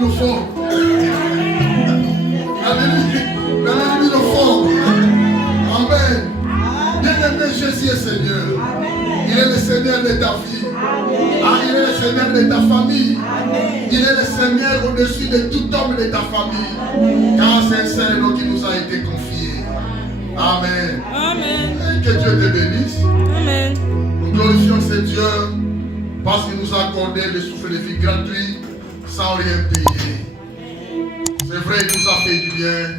l'ennemi de fort. L'ennemi de fort. Amen. Bien-aimé, Jésus est Seigneur. Il est le Seigneur de ta vie. Il est le Seigneur de ta famille. Il est le Seigneur au-dessus de tout homme de ta famille. Car c'est un Seigneur qui nous a été confié. Amen. Amen. Que Dieu te bénisse. Amen. Nous glorifions ce Dieu parce qu'il nous a accordé le souffle de vie gratuit sans rien payer. C'est vrai, il nous a fait du bien.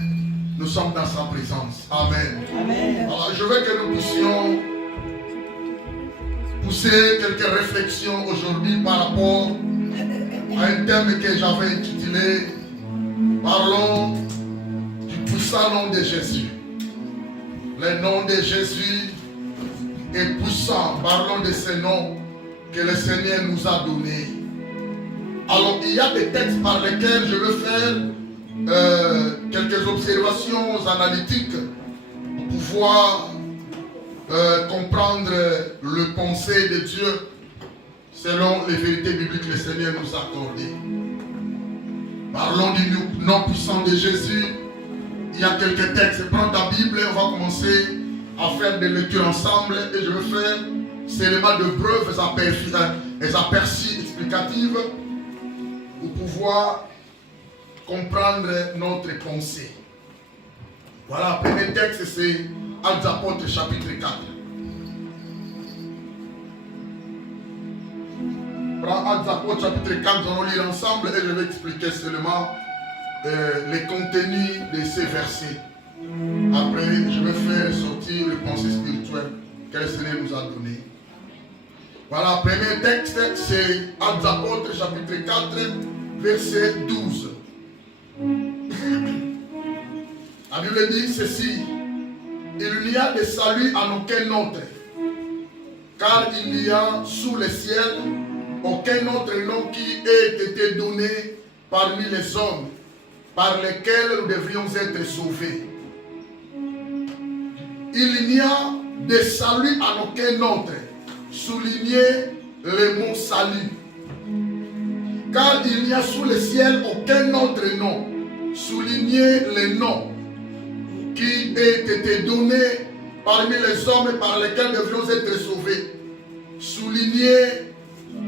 Nous sommes dans sa présence. Amen. Amen. Alors, je veux que nous puissions pousser quelques réflexions aujourd'hui par rapport à un thème que j'avais intitulé Parlons du puissant nom de Jésus. Le nom de Jésus est puissant. Parlons de ce nom que le Seigneur nous a donné. Alors, il y a des textes par lesquels je veux faire quelques observations analytiques pour pouvoir comprendre le pensée de Dieu selon les vérités bibliques que le Seigneur nous a accordées. Parlons du nom puissant de Jésus. Il y a quelques textes. Prends ta Bible et on va commencer à faire des lectures ensemble. Et je vais faire seulement de brèves aperçus explicatifs pour pouvoir comprendre notre pensée. Voilà, le premier texte, c'est Actes des Apôtres, chapitre 4. Prends Actes des Apôtres, chapitre 4, nous allons lire ensemble et je vais expliquer seulement les contenus de ces versets. Après, je vais faire sortir les pensées spirituelles que le Seigneur nous a données. Voilà, le premier texte, c'est Actes des Apôtres, chapitre 4, verset 12. La Bible dit ceci: il n'y a de salut en aucun autre, car il n'y a sous le ciel aucun autre nom qui ait été donné parmi les hommes, par lesquels nous devrions être sauvés. Il n'y a de salut en aucun autre. Soulignez le mot salut. Car il n'y a sous le ciel aucun autre nom. Soulignez le nom qui ait été donné parmi les hommes par lesquels nous devrions être sauvés. Soulignez,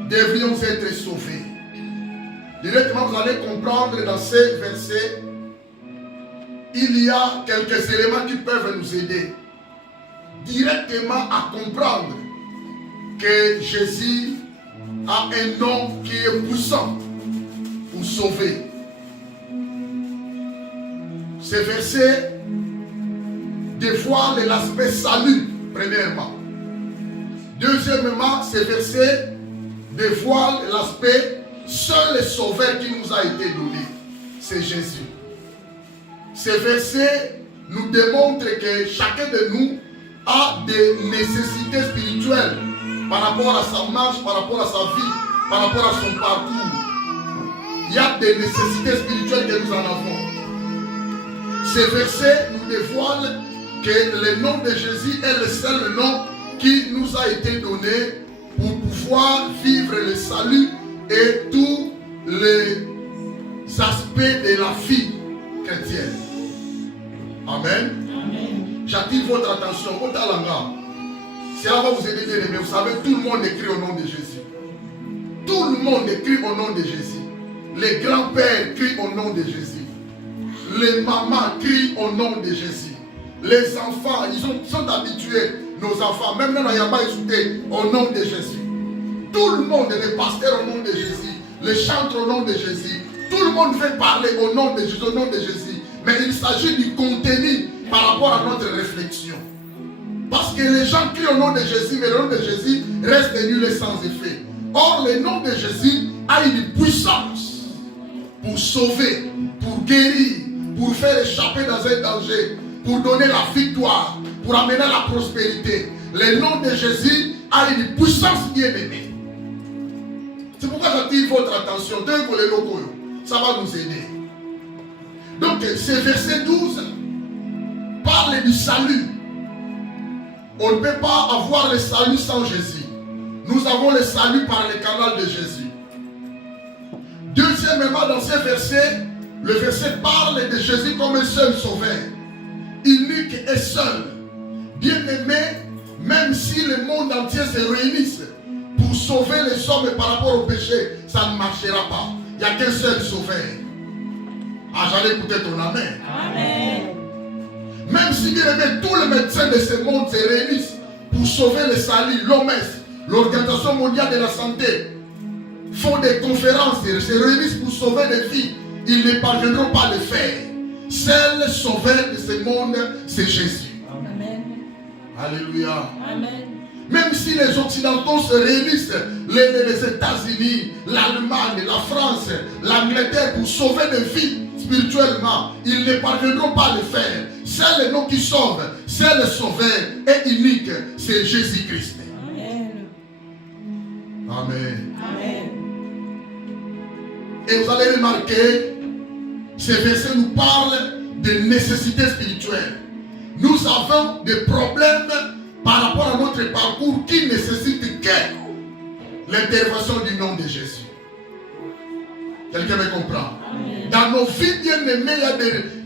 devrions être sauvés. Directement, vous allez comprendre dans ces versets, il y a quelques éléments qui peuvent nous aider directement à comprendre que Jésus a un nom qui est puissant pour sauver. Ces versets dévoilent l'aspect salut, premièrement. Deuxièmement, ces versets dévoilent l'aspect seul le sauveur qui nous a été donné, c'est Jésus. Ces versets nous démontrent que chacun de nous a des nécessités spirituelles par rapport à sa marche, par rapport à sa vie, par rapport à son parcours. Il y a des nécessités spirituelles que nous en avons. Ces versets nous dévoilent que le nom de Jésus est le seul nom qui nous a été donné pour pouvoir vivre le salut et tous les aspects de la vie chrétienne. Amen. Amen. J'attire votre attention. Cela va vous aider, bien aimé. Vous savez, tout le monde écrit au nom de Jésus. Tout le monde écrit au nom de Jésus. Les grands-pères crient au nom de Jésus. Les mamans crient au nom de Jésus. Les enfants, ils sont habitués, nos enfants, même dans la Yaba, ils au nom de Jésus. Tout le monde, les pasteurs au nom de Jésus, les chantres au nom de Jésus. Tout le monde veut parler au nom de Jésus, au nom de Jésus. Mais il s'agit du contenu par rapport à notre réflexion. Parce que les gens crient au nom de Jésus, mais le nom de Jésus reste nul et sans effet. Or, le nom de Jésus a une puissance pour sauver, pour guérir, pour faire échapper dans un danger, pour donner la victoire, pour amener la prospérité. Le nom de Jésus a une puissance bien-aimée. C'est pourquoi j'attire votre attention. Ça va nous aider. Donc, ce verset 12 parle du salut. On ne peut pas avoir le salut sans Jésus. Nous avons le salut par le canal de Jésus. Deuxièmement, dans ces versets, le verset parle de Jésus comme un seul sauveur, unique et seul. Bien-aimé, même si le monde entier se réunisse pour sauver les hommes par rapport au péché, ça ne marchera pas. Il n'y a qu'un seul sauveur. Ah, j'allais écouter ton amen. Amen. Même si, bien aimé, tous les médecins de ce monde se réunissent pour sauver le salut, l'OMS, l'Organisation mondiale de la santé, font des conférences, se réunissent pour sauver les vies, ils ne parviendront pas à le faire. Seul sauveur de ce monde, c'est Jésus. Amen. Alléluia. Amen. Même si les Occidentaux se réunissent, les États-Unis, l'Allemagne, la France, l'Angleterre, pour sauver des vies spirituellement, ils ne parviendront pas à le faire. C'est le nom qui sauve, c'est le sauveur et unique, c'est Jésus-Christ. Amen. Amen. Amen. Et vous allez remarquer, ces versets nous parlent de nécessités spirituelles. Nous avons des problèmes par rapport à notre parcours qui nécessitent que l'intervention du nom de Jésus. Quelqu'un me comprend? Amen. Dans nos vies bien-aimées, il y a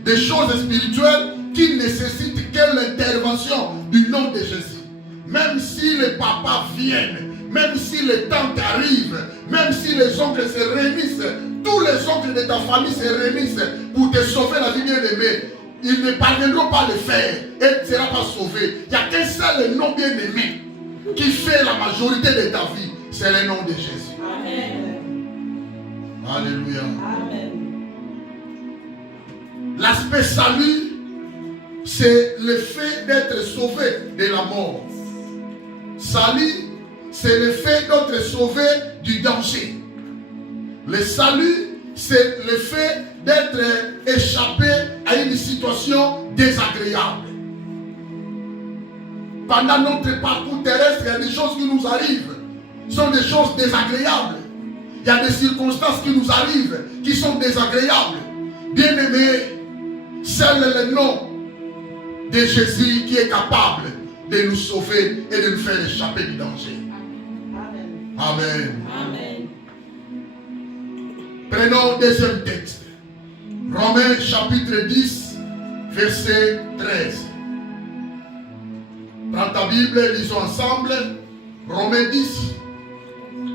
des choses spirituelles qui nécessitent que l'intervention du nom de Jésus. Même si les papas viennent, même si les tantes arrivent, même si les oncles se réunissent, tous les oncles de ta famille se réunissent pour te sauver la vie bien-aimée, ils ne parviendront pas à le faire et tu ne seras pas sauvé. Il n'y a qu'un seul nom bien-aimé qui fait la majorité de ta vie, c'est le nom de Jésus. Amen. Alléluia. Amen. L'aspect salut, c'est le fait d'être sauvé de la mort. Salut, c'est le fait d'être sauvé du danger. Le salut, c'est le fait d'être échappé à une situation désagréable. Pendant notre parcours terrestre, il y a des choses qui nous arrivent, ce sont des choses désagréables. Il y a des circonstances qui nous arrivent, qui sont désagréables. Bien-aimés, seul le nom de Jésus qui est capable de nous sauver et de nous faire échapper du danger. Amen. Amen. Amen. Prenons le deuxième texte. Romains chapitre 10, verset 13. Prends ta Bible, lisons ensemble. Romains 10,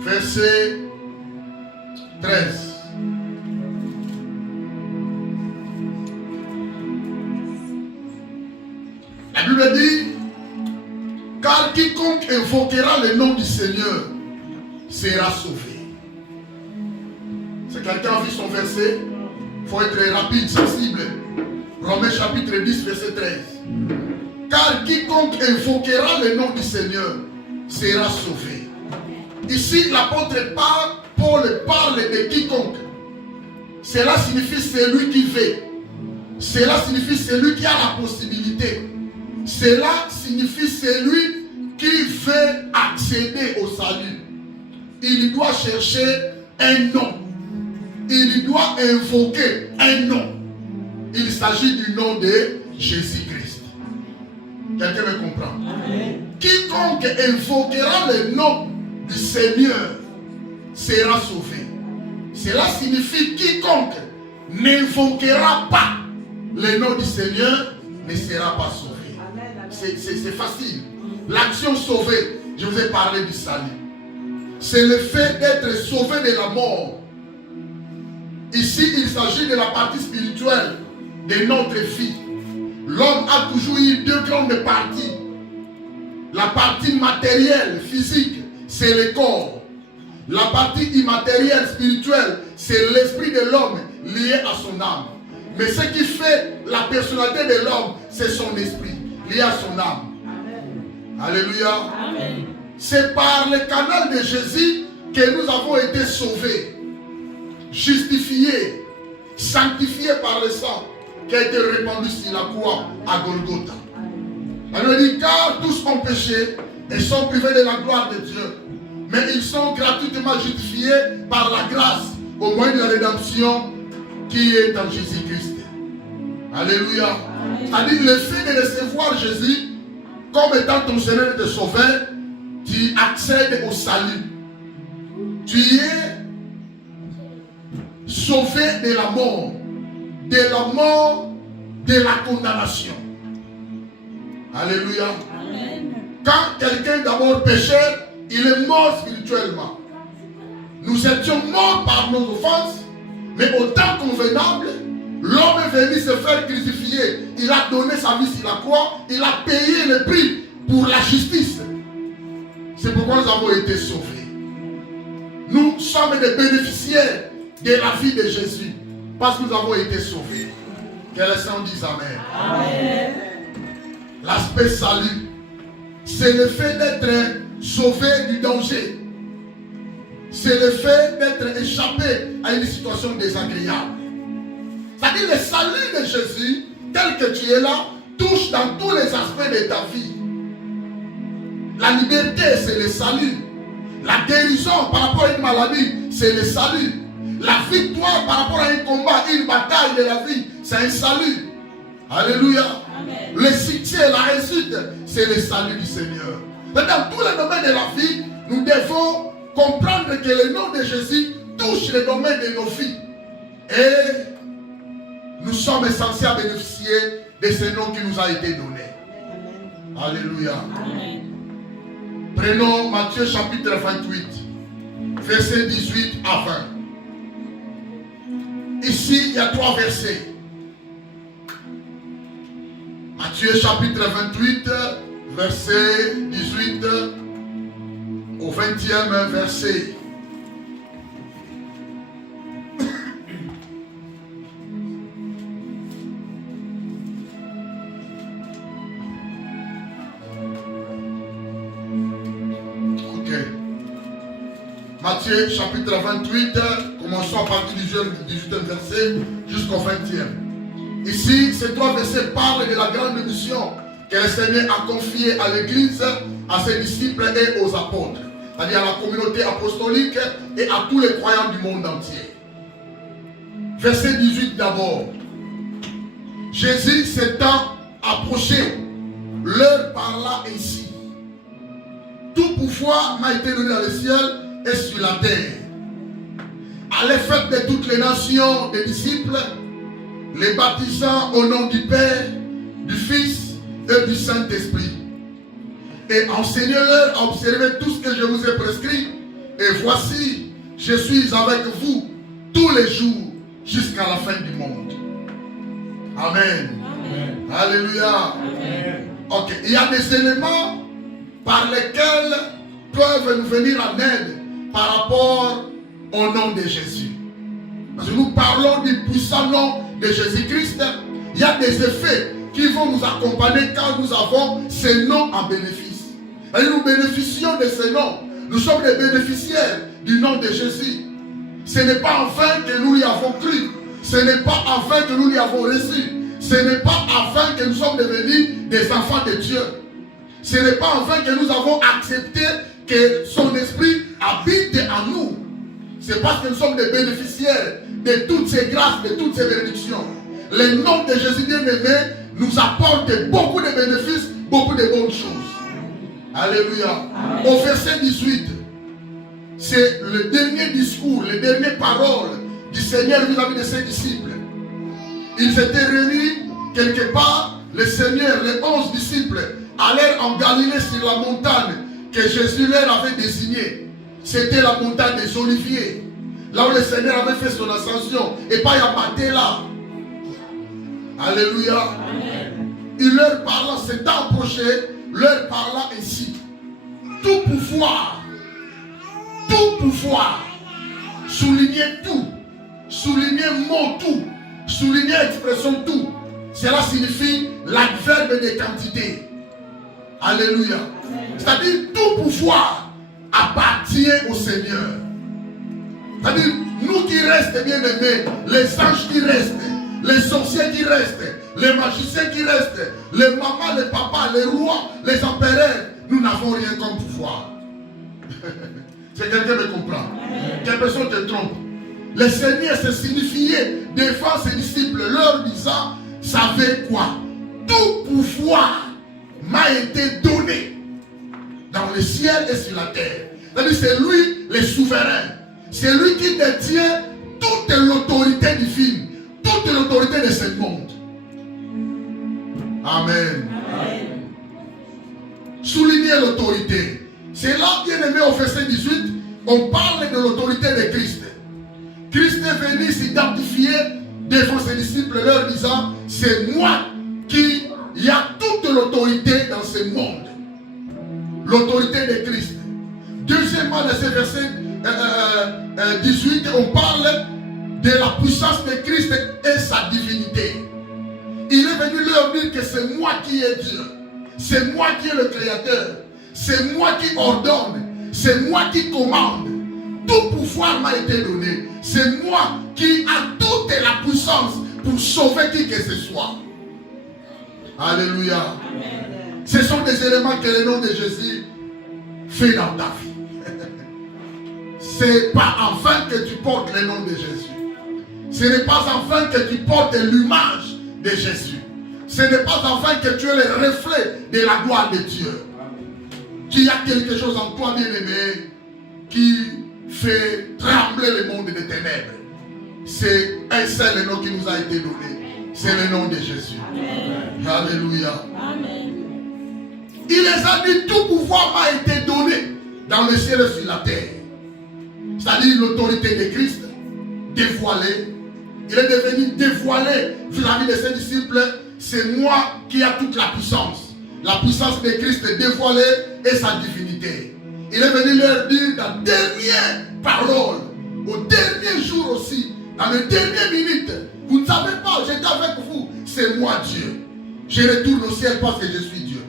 verset 13. La Bible dit, car quiconque invoquera le nom du Seigneur sera sauvé. Si quelqu'un a vu son verset, il faut être rapide, sensible. Romains chapitre 10, verset 13. Car quiconque invoquera le nom du Seigneur sera sauvé. Ici, l'apôtre Paul parle de quiconque. Cela signifie celui qui veut. Cela signifie celui qui a la possibilité. Cela signifie celui qui veut accéder au salut. Il doit chercher un nom. Il doit invoquer un nom. Il s'agit du nom de Jésus-Christ. Quelqu'un me comprend? Amen. Quiconque invoquera le nom du Seigneur sera sauvé. Cela signifie quiconque n'invoquera pas le nom du Seigneur ne sera pas sauvé. C'est facile. L'action sauvée, je vous ai parlé du salut. C'est le fait d'être sauvé de la mort. Ici, il s'agit de la partie spirituelle de notre vie. L'homme a toujours eu deux grandes parties. La partie matérielle, physique, c'est le corps. La partie immatérielle, spirituelle, c'est l'esprit de l'homme lié à son âme. Mais ce qui fait la personnalité de l'homme, c'est son esprit, lié à son âme. Amen. Alléluia. Amen. C'est par le canal de Jésus que nous avons été sauvés, justifiés, sanctifiés par le sang qui a été répandu sur la croix à Golgotha. Alors il dit, car tous ont péché et sont privés de la gloire de Dieu, mais ils sont gratuitement justifiés par la grâce au moyen de la rédemption qui est en Jésus-Christ. Alléluia. C'est-à-dire le fait de recevoir Jésus comme étant ton Seigneur et ton Sauveur, tu accèdes au salut. Tu es sauvé de la mort, de la condamnation. Alléluia. Amen. Quand quelqu'un d'abord péchait, il est mort spirituellement. Nous étions morts par nos offenses, mais au temps convenable, l'homme est venu se faire crucifier. Il a donné sa vie sur la croix, il a payé le prix pour la justice. C'est pourquoi nous avons été sauvés. Nous sommes des bénéficiaires de la vie de Jésus, parce que nous avons été sauvés. Que les saints disent Amen. Amen. L'aspect salut, c'est le fait d'être sauvé du danger. C'est le fait d'être échappé à une situation désagréable. C'est-à-dire le salut de Jésus, tel que tu es là, touche dans tous les aspects de ta vie. La liberté, c'est le salut. La guérison par rapport à une maladie, c'est le salut. La victoire par rapport à un combat, une bataille de la vie, c'est un salut. Alléluia. Amen. Le succès, la réussite, c'est le salut du Seigneur. Mais dans tous les domaines de la vie, nous devons comprendre que le nom de Jésus touche les domaines de nos vies. Et nous sommes censés bénéficier de ce nom qui nous a été donné. Alléluia. Amen. Prenons Matthieu chapitre 28, versets 18 à 20. Ici, il y a 3 versets. Matthieu chapitre 28, verset 18 au 20e verset. Ok. Matthieu chapitre 28, commençons à partir du 18e verset jusqu'au 20e. Ici, ces 3 versets parlent de la grande mission que le Seigneur a confiée à l'Église, à ses disciples et aux apôtres, c'est-à-dire à la communauté apostolique et à tous les croyants du monde entier. Verset 18 d'abord. Jésus s'étant approché, leur parla ainsi. Tout pouvoir m'a été donné dans le ciel et sur la terre. Allez faire de toutes les nations des disciples, les baptisant au nom du Père, du Fils et du Saint-Esprit. Et enseignez-leur à observer tout ce que je vous ai prescrit. Et voici, je suis avec vous tous les jours jusqu'à la fin du monde. Amen. Amen. Alléluia. Amen. Ok, il y a des éléments par lesquels peuvent nous venir en aide par rapport au nom de Jésus. Parce que nous parlons du puissant nom de Jésus-Christ. Il y a des effets qui vont nous accompagner quand nous avons ces noms en bénéfice. Et nous bénéficions de ces noms. Nous sommes des bénéficiaires du nom de Jésus. Ce n'est pas en vain que nous y avons cru. Ce n'est pas en vain que nous y avons reçu. Ce n'est pas en vain que nous sommes devenus des enfants de Dieu. Ce n'est pas en vain que nous avons accepté que son esprit habite en nous. C'est parce que nous sommes des bénéficiaires de toutes ces grâces, de toutes ces bénédictions. Le nom de Jésus bien-aimé nous apporte beaucoup de bénéfices, beaucoup de bonnes choses. Alléluia. Amen. Au verset 18, c'est le dernier discours, les dernières paroles du Seigneur vis-à-vis de ses disciples. Ils étaient réunis quelque part. Le Seigneur, les 11 disciples, allèrent en Galilée sur la montagne que Jésus leur avait désignée. C'était la montagne des Oliviers, là où le Seigneur avait fait son ascension, et pas Yapaté là. Alléluia. Amen. Il leur parla, s'étant approché, leur parla ainsi. Tout pouvoir, soulignez tout, soulignez mot tout, soulignez expression tout. Cela signifie l'adverbe de quantité. Alléluia. C'est-à-dire tout pouvoir appartient au Seigneur. C'est-à-dire nous qui restons bien aimés, les anges qui restent, les sorciers qui restent, les magiciens qui restent, les mamans, les papas, les rois, les empereurs, nous n'avons rien comme pouvoir. C'est quelqu'un me comprend. Quelle personne te trompe. Le Seigneur s'est signifié devant ses disciples, leur disant, savez quoi? Tout pouvoir m'a été donné dans le ciel et sur la terre. C'est-à-dire c'est lui le souverain. C'est lui qui détient toutes l'autorité divine, toute l'autorité de ce monde. Amen. Amen. Souligner l'autorité. C'est là, bien aimé, au verset 18, on parle de l'autorité de Christ. Christ est venu s'identifier devant ses disciples, leur disant, c'est moi qui y a toute l'autorité dans ce monde. L'autorité de Christ. Deuxièmement, dans ce verset 18, on parle de la puissance de Christ et sa divinité. Il est venu leur dire que c'est moi qui est Dieu. C'est moi qui est le Créateur. C'est moi qui ordonne. C'est moi qui commande. Tout pouvoir m'a été donné. C'est moi qui a toute la puissance pour sauver qui que ce soit. Alléluia. Amen. Ce sont des éléments que le nom de Jésus fait dans ta vie. C'est pas en vain que tu portes le nom de Jésus. Ce n'est pas en vain que tu portes l'image de Jésus. Ce n'est pas en vain que tu es le reflet de la gloire de Dieu. Qu'il y a quelque chose en toi, bien-aimé, qui fait trembler le monde des ténèbres. C'est un seul nom qui nous a été donné. C'est le nom de Jésus. Amen. Alléluia. Amen. Il les a dit, tout pouvoir m'a été donné dans le ciel et sur la terre. C'est-à-dire l'autorité de Christ dévoilée. Il est devenu dévoilé vis-à-vis de ses disciples. C'est moi qui a toute la puissance. La puissance de Christ est dévoilée et sa divinité. Il est venu leur dire dans la dernière parole, au dernier jour aussi, dans les dernières minutes, vous ne savez pas, j'étais avec vous, c'est moi Dieu. Je retourne au ciel parce que je suis Dieu.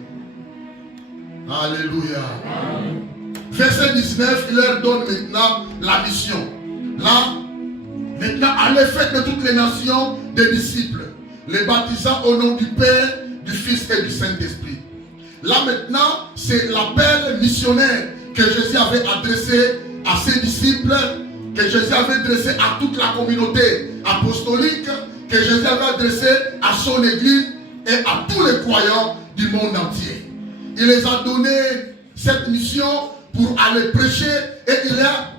Alléluia. Verset 19, il leur donne maintenant la mission. Là, maintenant, allez faire de toutes les nations des disciples, les baptisant au nom du Père, du Fils et du Saint-Esprit. Là maintenant, c'est l'appel missionnaire que Jésus avait adressé à ses disciples, que Jésus avait adressé à toute la communauté apostolique, que Jésus avait adressé à son église et à tous les croyants du monde entier. Il les a donné cette mission pour aller prêcher et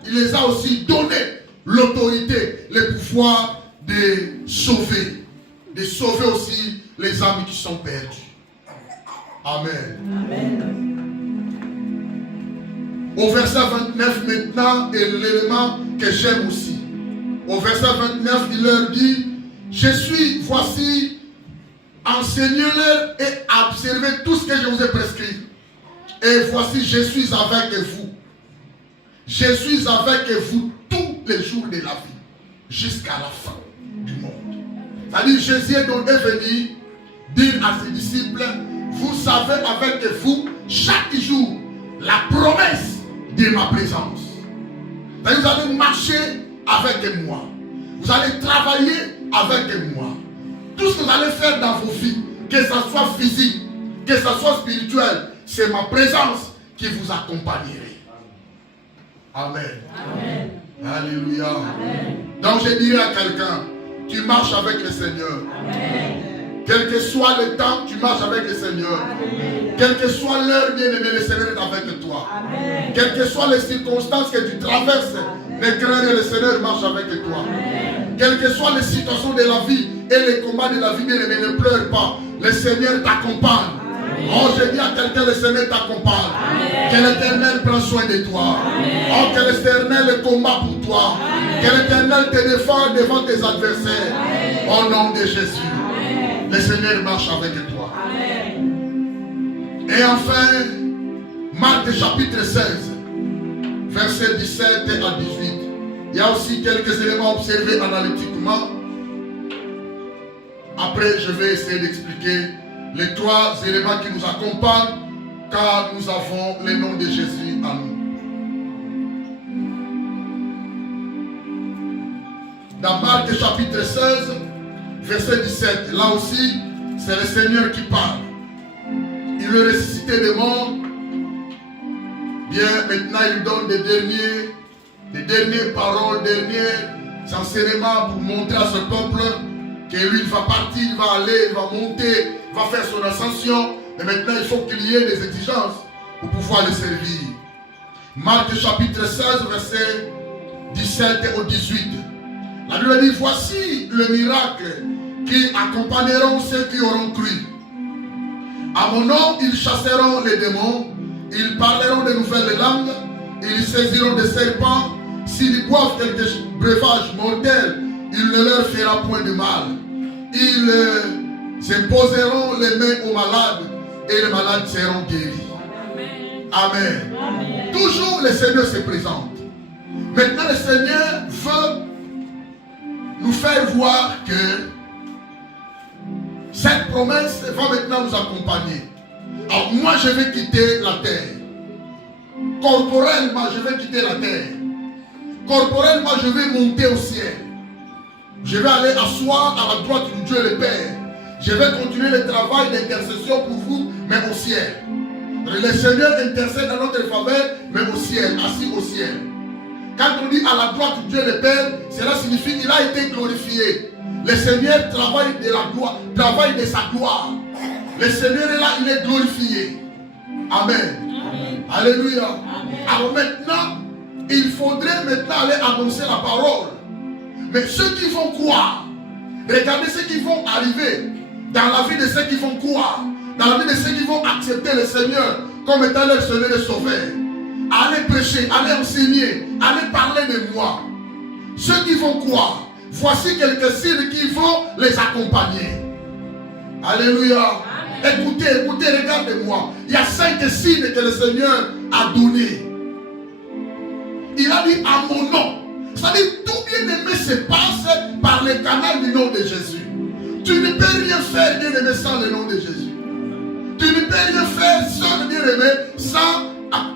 il les a aussi donné l'autorité, le pouvoir de sauver aussi les âmes qui sont perdues. Amen. Amen. Au verset 29 maintenant est l'élément que j'aime aussi. Au verset 29, il leur dit, voici, enseignez-leur et observez tout ce que je vous ai prescrit. Et voici, je suis avec vous. Je suis avec vous tous les jours de la vie, jusqu'à la fin du monde. C'est-à-dire, Jésus est donc venu dire à ses disciples, vous savez avec vous, chaque jour, la promesse de ma présence. C'est-à-dire, vous allez marcher avec moi. Vous allez travailler avec moi. Tout ce que vous allez faire dans vos vies, que ce soit physique, que ce soit spirituel, c'est ma présence qui vous accompagnerait. Amen. Amen. Alléluia. Amen. Donc je dirais à quelqu'un, tu marches avec le Seigneur. Amen. Quel que soit le temps, tu marches avec le Seigneur. Amen. Quelle que soit l'heure, bien-aimé, le Seigneur est avec toi. Amen. Quelles que soient les circonstances que tu traverses, ne crains rien, le Seigneur marche avec toi. Amen. Quelles que soient les situations de la vie et les combats de la vie, bien-aimé, ne pleure pas. Le Seigneur t'accompagne. Oh, je dis à quelqu'un, le Seigneur t'accompagne. Que l'Éternel prenne soin de toi. Oh, que l'Éternel combat pour toi. Que l'Éternel te défende devant tes adversaires. Au nom de Jésus. Le Seigneur marche avec toi. Amen. Et enfin, Marc chapitre 16, versets 17 à 18. Il y a aussi quelques éléments observés analytiquement. Après, je vais essayer d'expliquer les trois éléments qui nous accompagnent car nous avons le nom de Jésus en nous. Dans Marc chapitre 16, verset 17, là aussi, c'est le Seigneur qui parle. Il le ressuscité des morts. Bien, maintenant, il donne des dernières paroles, derniers enseignements pour montrer à ce peuple que lui, il va partir, il va aller, il va monter, il va faire son ascension. Mais maintenant, il faut qu'il y ait des exigences pour pouvoir le servir. Marc chapitre 16, verset 17 au 18. La Bible dit, voici le miracle qui accompagneront ceux qui auront cru. À mon nom, ils chasseront les démons, ils parleront de nouvelles langues, ils saisiront des serpents, s'ils boivent quelque breuvage mortel, il ne leur fera point de mal. Ils imposeront les mains aux malades et les malades seront guéris. Amen. Amen. Toujours le Seigneur se présente. Maintenant le Seigneur veut nous faire voir que cette promesse va maintenant nous accompagner. Alors moi je vais quitter la terre. Corporellement je vais quitter la terre. Corporellement je vais monter au ciel. Je vais aller asseoir à la droite du Dieu le Père. Je vais continuer le travail d'intercession pour vous, mais au ciel. Le Seigneur intercède dans notre faveur, mais au ciel, assis au ciel. Quand on dit à la droite du Dieu le Père, cela signifie qu'il a été glorifié. Le Seigneur travaille de la gloire, travaille de sa gloire. Le Seigneur est là, il est glorifié. Amen. Amen. Alléluia. Amen. Alors maintenant, il faudrait maintenant aller annoncer la parole. Mais ceux qui vont croire, regardez ceux qui vont arriver dans la vie de ceux qui vont croire, dans la vie de ceux qui vont accepter le Seigneur comme étant leur Seigneur et Sauveur. Allez prêcher, allez enseigner, allez parler de moi. Ceux qui vont croire, voici quelques signes qui vont les accompagner. Alléluia. Écoutez, écoutez, regardez-moi. Il y a 5 signes que le Seigneur a donnés. Il a dit à mon nom. C'est-à-dire tout bien-aimé se passe par le canal du nom de Jésus. Tu ne peux rien faire bien-aimé sans le nom de Jésus. Tu ne peux rien faire sans bien-aimé sans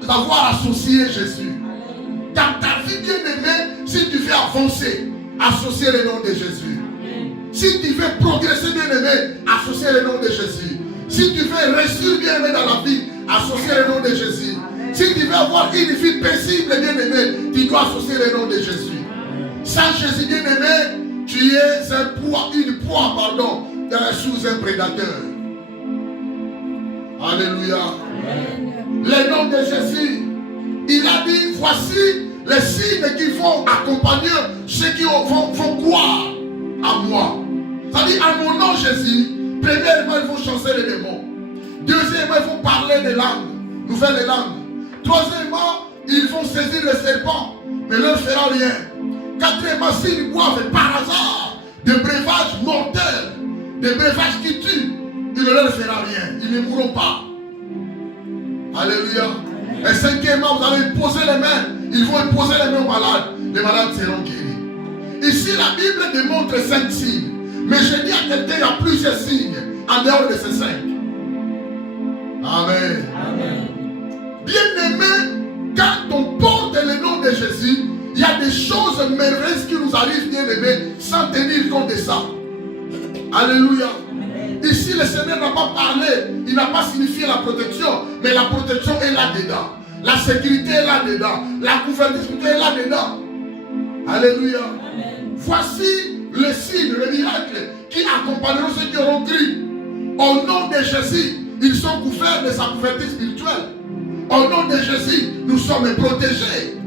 avoir associé Jésus. Dans ta vie bien-aimé, si tu veux avancer, associer le nom de Jésus. Si tu veux progresser bien-aimé, associer le nom de Jésus. Si tu veux réussir bien-aimé dans la vie, associer le nom de Jésus. Si tu veux avoir une vie paisible bien-aimé, tu dois associer le nom de Jésus. Sans Jésus bien-aimé, tu es une proie, sous un prédateur. Alléluia. Amen. Le nom de Jésus, il a dit, voici les signes qui vont accompagner ceux qui vont croire à moi. C'est-à-dire, à mon nom Jésus, premièrement, il faut chasser les démons. Deuxièmement, il faut parler des langues, nouvelles langues. Troisièmement, ils vont saisir le serpent, mais ne leur fera rien. Quatrièmement, s'ils boivent par hasard des breuvages mortels, des breuvages qui tuent, il ne leur fera rien. Ils ne mourront pas. Alléluia. Et cinquièmement, vous allez poser les mains. Ils vont poser les mains aux malades. Les malades seront guéris. Ici, la Bible démontre 5 signes. Mais je dis à quelqu'un, il y a plusieurs signes en dehors de ces 5. Amen. Amen. Bien-aimé, quand on porte le nom de Jésus, il y a des choses merveilleuses qui nous arrivent, bien-aimés, sans tenir compte de ça. Alléluia. Ici, le Seigneur n'a pas parlé, il n'a pas signifié la protection, mais la protection est là-dedans. La sécurité est là-dedans. La couverture est là-dedans. Alléluia. Amen. Voici le signe, le miracle qui accompagneront ceux qui auront cru. Au nom de Jésus, ils sont couverts de sa couverture spirituelle. Au nom de Jésus, nous sommes protégés.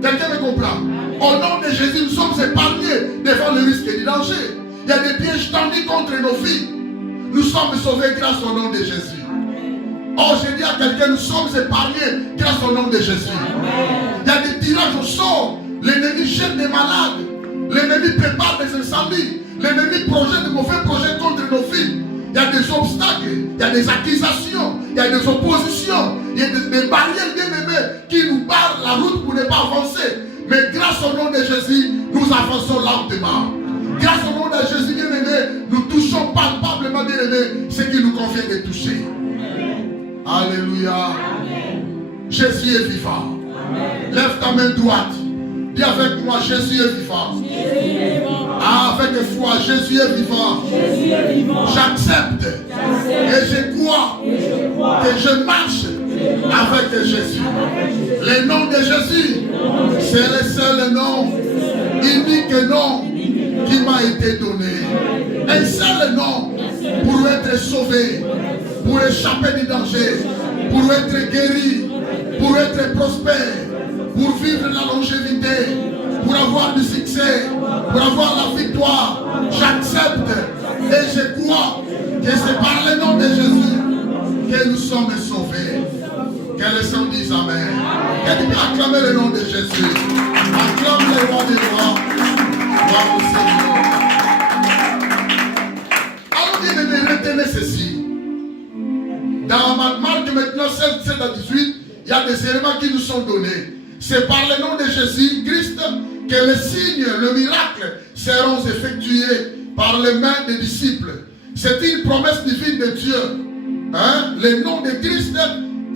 Quelqu'un me comprend? Amen. Au nom de Jésus, nous sommes épargnés devant le risque et du danger. Il y a des pièges tendus contre nos vies. Nous sommes sauvés grâce au nom de Jésus. Amen. Oh, je dis à quelqu'un, nous sommes épargnés grâce au nom de Jésus. Amen. Il y a des tirages au sort. L'ennemi jette des malades. L'ennemi prépare des incendies. L'ennemi projette de mauvais projets contre nos vies. Il y a des obstacles, il y a des accusations, il y a des oppositions, il y a des barrières bien-aimées qui nous barrent la route pour ne pas avancer. Mais grâce au nom de Jésus, nous avançons lentement. Grâce au nom de Jésus bien-aimé, nous touchons palpablement bien-aimé ce qui nous convient de toucher. Amen. Alléluia. Amen. Jésus est vivant. Amen. Lève ta main droite. Dis avec moi, Jésus est vivant. Jésus est vivant. Ah, avec foi, Jésus est vivant. Jésus est vivant. J'accepte et je crois que je marche avec Jésus. Le nom de Jésus, c'est le seul nom, unique nom qui m'a été donné. Un seul nom pour être sauvé, pour échapper du danger, pour être guéri, pour être prospère, pour vivre la longévité, pour avoir du succès. succès, pour avoir la victoire. J'accepte et je crois que c'est par le nom de Jésus que nous sommes sauvés. Que les saints disent Amen. Que tu peux acclamer le nom de Jésus. Acclame le roi des rois. Gloire au Seigneur. Alors bien aimé, retenez ceci. Dans Marc maintenant 7 à 18, il y a des éléments qui nous sont donnés. C'est par le nom de Jésus-Christ que les signes, le miracle seront effectués par les mains des disciples. C'est une promesse divine de Dieu. Hein? Le nom de Christ,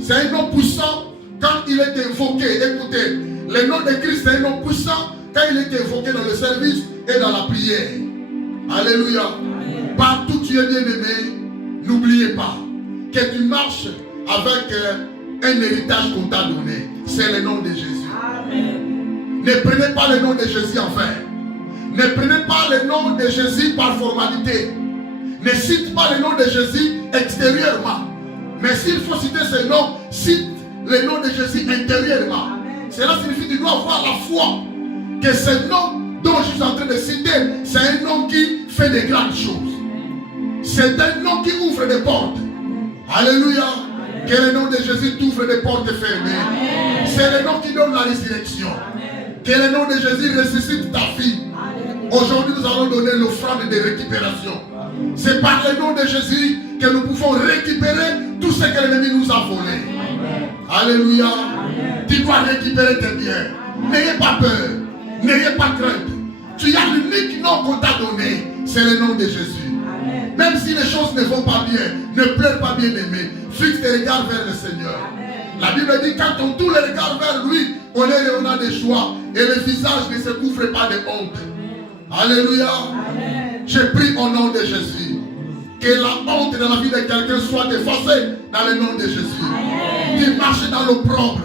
c'est un nom puissant quand il est invoqué. Écoutez, le nom de Christ, c'est un nom puissant quand il est invoqué dans le service et dans la prière. Alléluia. Amen. Partout où tu es bien aimé, n'oubliez pas que tu marches avec un héritage qu'on t'a donné. C'est le nom de Jésus. Amen. Ne prenez pas le nom de Jésus en vain. Ne prenez pas le nom de Jésus par formalité. Ne cite pas le nom de Jésus extérieurement. Mais s'il faut citer ce nom, cite le nom de Jésus intérieurement. Amen. Cela signifie que tu dois avoir la foi que ce nom dont je suis en train de citer, c'est un nom qui fait de grandes choses. C'est un nom qui ouvre des portes. Alléluia. Amen. Que le nom de Jésus t'ouvre des portes fermées. C'est le nom qui donne la résurrection. Amen. Que le nom de Jésus ressuscite ta vie. Aujourd'hui, nous allons donner l'offrande de récupération. C'est par le nom de Jésus que nous pouvons récupérer tout ce que l'ennemi nous a volé. Amen. Alléluia. Amen. Tu dois récupérer tes biens. N'ayez pas peur. N'ayez pas crainte. Tu as l'unique nom qu'on t'a donné. C'est le nom de Jésus. Amen. Même si les choses ne vont pas bien, ne pleure pas, bien aimé. Fixe tes regards vers le Seigneur. Amen. La Bible dit quand on tourne les regards vers lui, on a des joies. Et le visage ne se couvre pas de honte. Alléluia. Amen. Je prie au nom de Jésus. Que la honte dans la vie de quelqu'un soit effacée dans le nom de Jésus. Amen. Tu marches dans l'opprobre.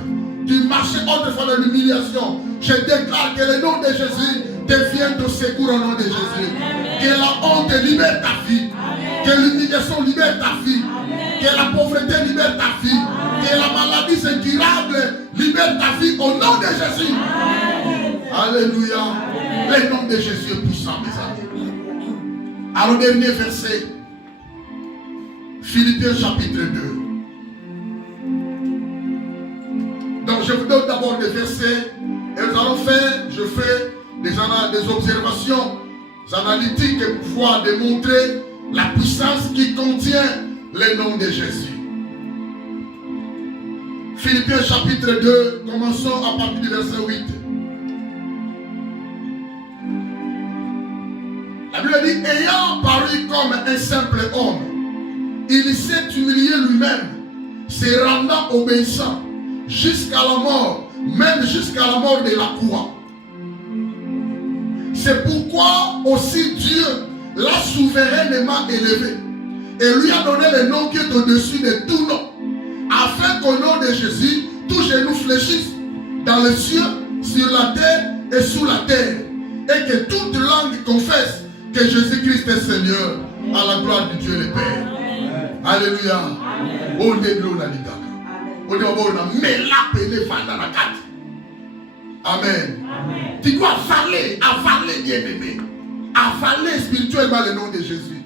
Tu marches autrefois dans l'humiliation. Je déclare que le nom de Jésus devienne au secours au nom de Jésus. Amen. Que la honte libère ta vie. Amen. Que l'humiliation libère ta vie. Amen. Que la pauvreté libère ta vie. Amen. Que la maladie incurable libère ta vie au nom de Jésus. Amen. Alléluia. Amen. Le nom de Jésus est puissant, mes amis. Alors, dernier verset. Philippiens chapitre 2. Donc, je vous donne d'abord des versets. Et nous allons faire, je fais des observations analytiques pour pouvoir démontrer la puissance qui contient le nom de Jésus. Philippiens chapitre 2, commençons à partir du verset 8. La Bible dit, ayant paru comme un simple homme, il s'est humilié lui-même, se rendant obéissant jusqu'à la mort, même jusqu'à la mort de la croix. C'est pourquoi aussi Dieu l'a souverainement élevé et lui a donné le nom qui est au-dessus de tout nom, afin qu'au nom de Jésus, tous genoux fléchissent dans les cieux, sur la terre et sous la terre, et que toute langue confesse que Jésus-Christ est Seigneur, à la gloire de Dieu le Père. Amen. Alléluia. Amen. Amen. Tu dois avaler, bien aimé. Avaler spirituellement le nom de Jésus.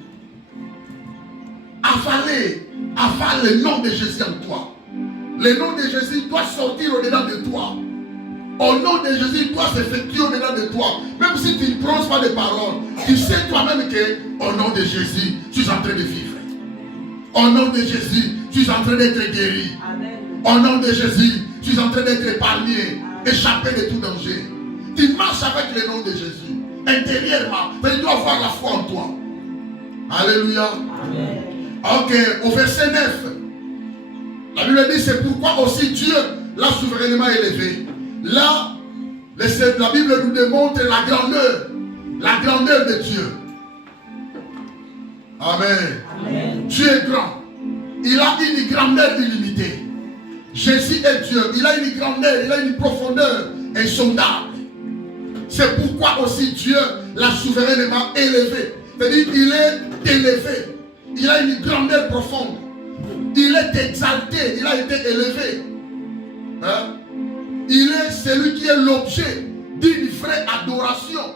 Avaler le nom de Jésus en toi. Le nom de Jésus doit sortir au-dedans de toi. Au nom de Jésus, il doit s'effectuer au-dedans de toi. Même si tu ne prononces pas de paroles, tu sais toi-même que au nom de Jésus, tu es en train de vivre. Au nom de Jésus, tu es en train d'être guéri. Amen. Au nom de Jésus, tu es en train d'être épargné, échappé de tout danger. Tu marches avec le nom de Jésus. Intérieurement, mais tu dois avoir la foi en toi. Alléluia. Amen. Ok, au verset 9. La Bible dit, c'est pourquoi aussi Dieu l'a souverainement élevé. Là, la Bible nous démontre la grandeur de Dieu. Amen. Amen. Dieu est grand. Il a une grandeur illimitée. Jésus est Dieu. Il a une grandeur, il a une profondeur insondable. C'est pourquoi aussi Dieu l'a souverainement élevé. C'est-à-dire qu'il est élevé. Il a une grandeur profonde. Il est exalté. Il a été élevé. Hein? Il est celui qui est l'objet d'une vraie adoration.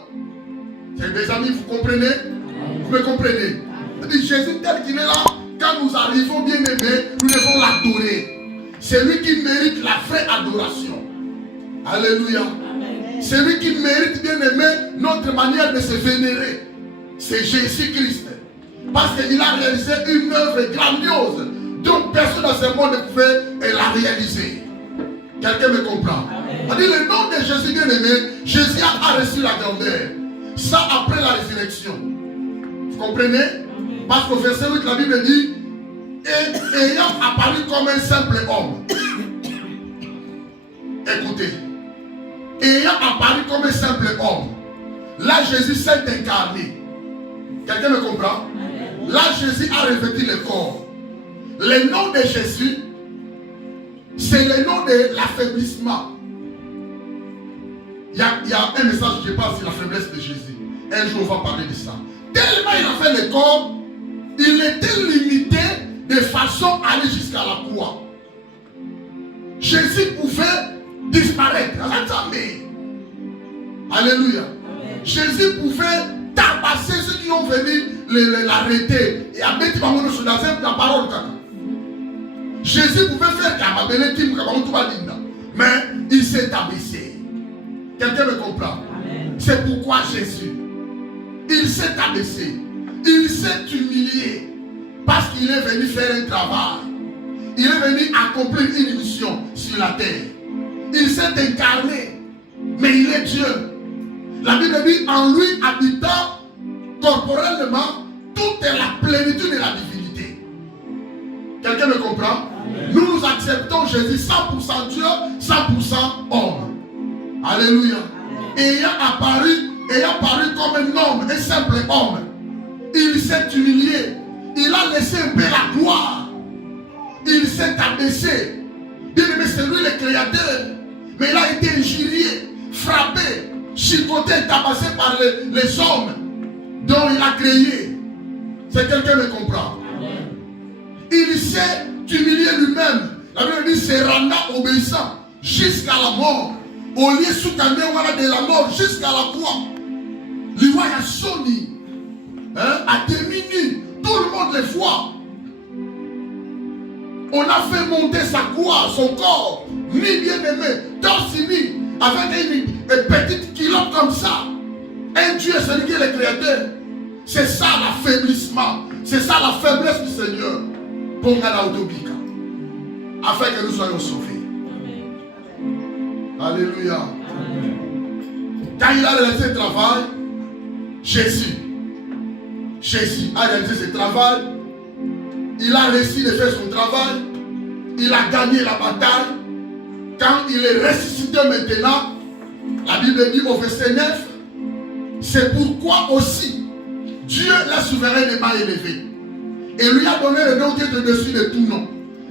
Mes amis, vous comprenez? Vous me comprenez? Jésus tel qu'il est là, quand nous arrivons bien aimés, nous devons l'adorer. C'est lui qui mérite la vraie adoration. Alléluia. C'est lui qui mérite bien aimé notre manière de se vénérer. C'est Jésus-Christ. Parce qu'il a réalisé une œuvre grandiose dont personne dans ce monde ne pouvait la réaliser. Quelqu'un me comprend? On dit le nom de Jésus bien aimé, Jésus a reçu la grandeur. Ça après la résurrection. Vous comprenez? Parce qu'au verset 8, la Bible dit, et ayant apparu comme un simple homme. Écoutez. Ayant apparu comme un simple homme. Là, Jésus s'est incarné. Quelqu'un me comprend? Là, Jésus a revêtu le corps. Le nom de Jésus, c'est le nom de l'affaiblissement. Il y a un message, je pense, sur la faiblesse de Jésus. Un jour, on va parler de ça. Tellement il a fait le corps, il était limité de façon à aller jusqu'à la croix. Jésus pouvait disparaître. Attendez. Alléluia. Jésus pouvait tabasser ceux qui ont venu l'arrêter et à mettre dans la parole. Jésus pouvait faire mais il s'est abaissé. Quelqu'un me comprend? C'est pourquoi Jésus, il s'est abaissé. Il s'est humilié parce qu'il est venu faire un travail. Il est venu accomplir une mission sur la terre. Il s'est incarné, mais il est Dieu. La Bible dit en lui habitant corporellement toute la plénitude de la divinité. Quelqu'un me comprend? Nous nous acceptons Jésus 100% Dieu, 100% homme. Alléluia. Ayant apparu comme un homme, un simple homme, il s'est humilié. Il a laissé un peu la gloire. Il s'est abaissé. Bien aimé, c'est lui le créateur. Mais il a été injurié, frappé, chicoté, tabassé par les hommes dont il a créé. C'est quelqu'un qui me comprend. Il s'est humilié lui-même. La Bible dit, se rendant obéissant jusqu'à la mort. Au lieu de la mort jusqu'à la croix. L'Iwa a sonné. À demi-nu. Tout le monde le voit. On a fait monter sa croix, son corps, ni bien aimé, torse nu, avec une petite culotte comme ça. Un Dieu, c'est lui qui est le créateur. C'est ça l'affaiblissement. C'est ça la faiblesse du Seigneur. Pongala Autobika. Afin que nous soyons sauvés. Alléluia. Quand il a réalisé le travail, Jésus a réalisé ce travail. Il a réussi de faire son travail. Il a gagné la bataille. Quand il est ressuscité maintenant, la Bible dit au verset 9, c'est pourquoi aussi Dieu l'a souverainement élevé et lui a donné le nom qui est au-dessus de tout nom,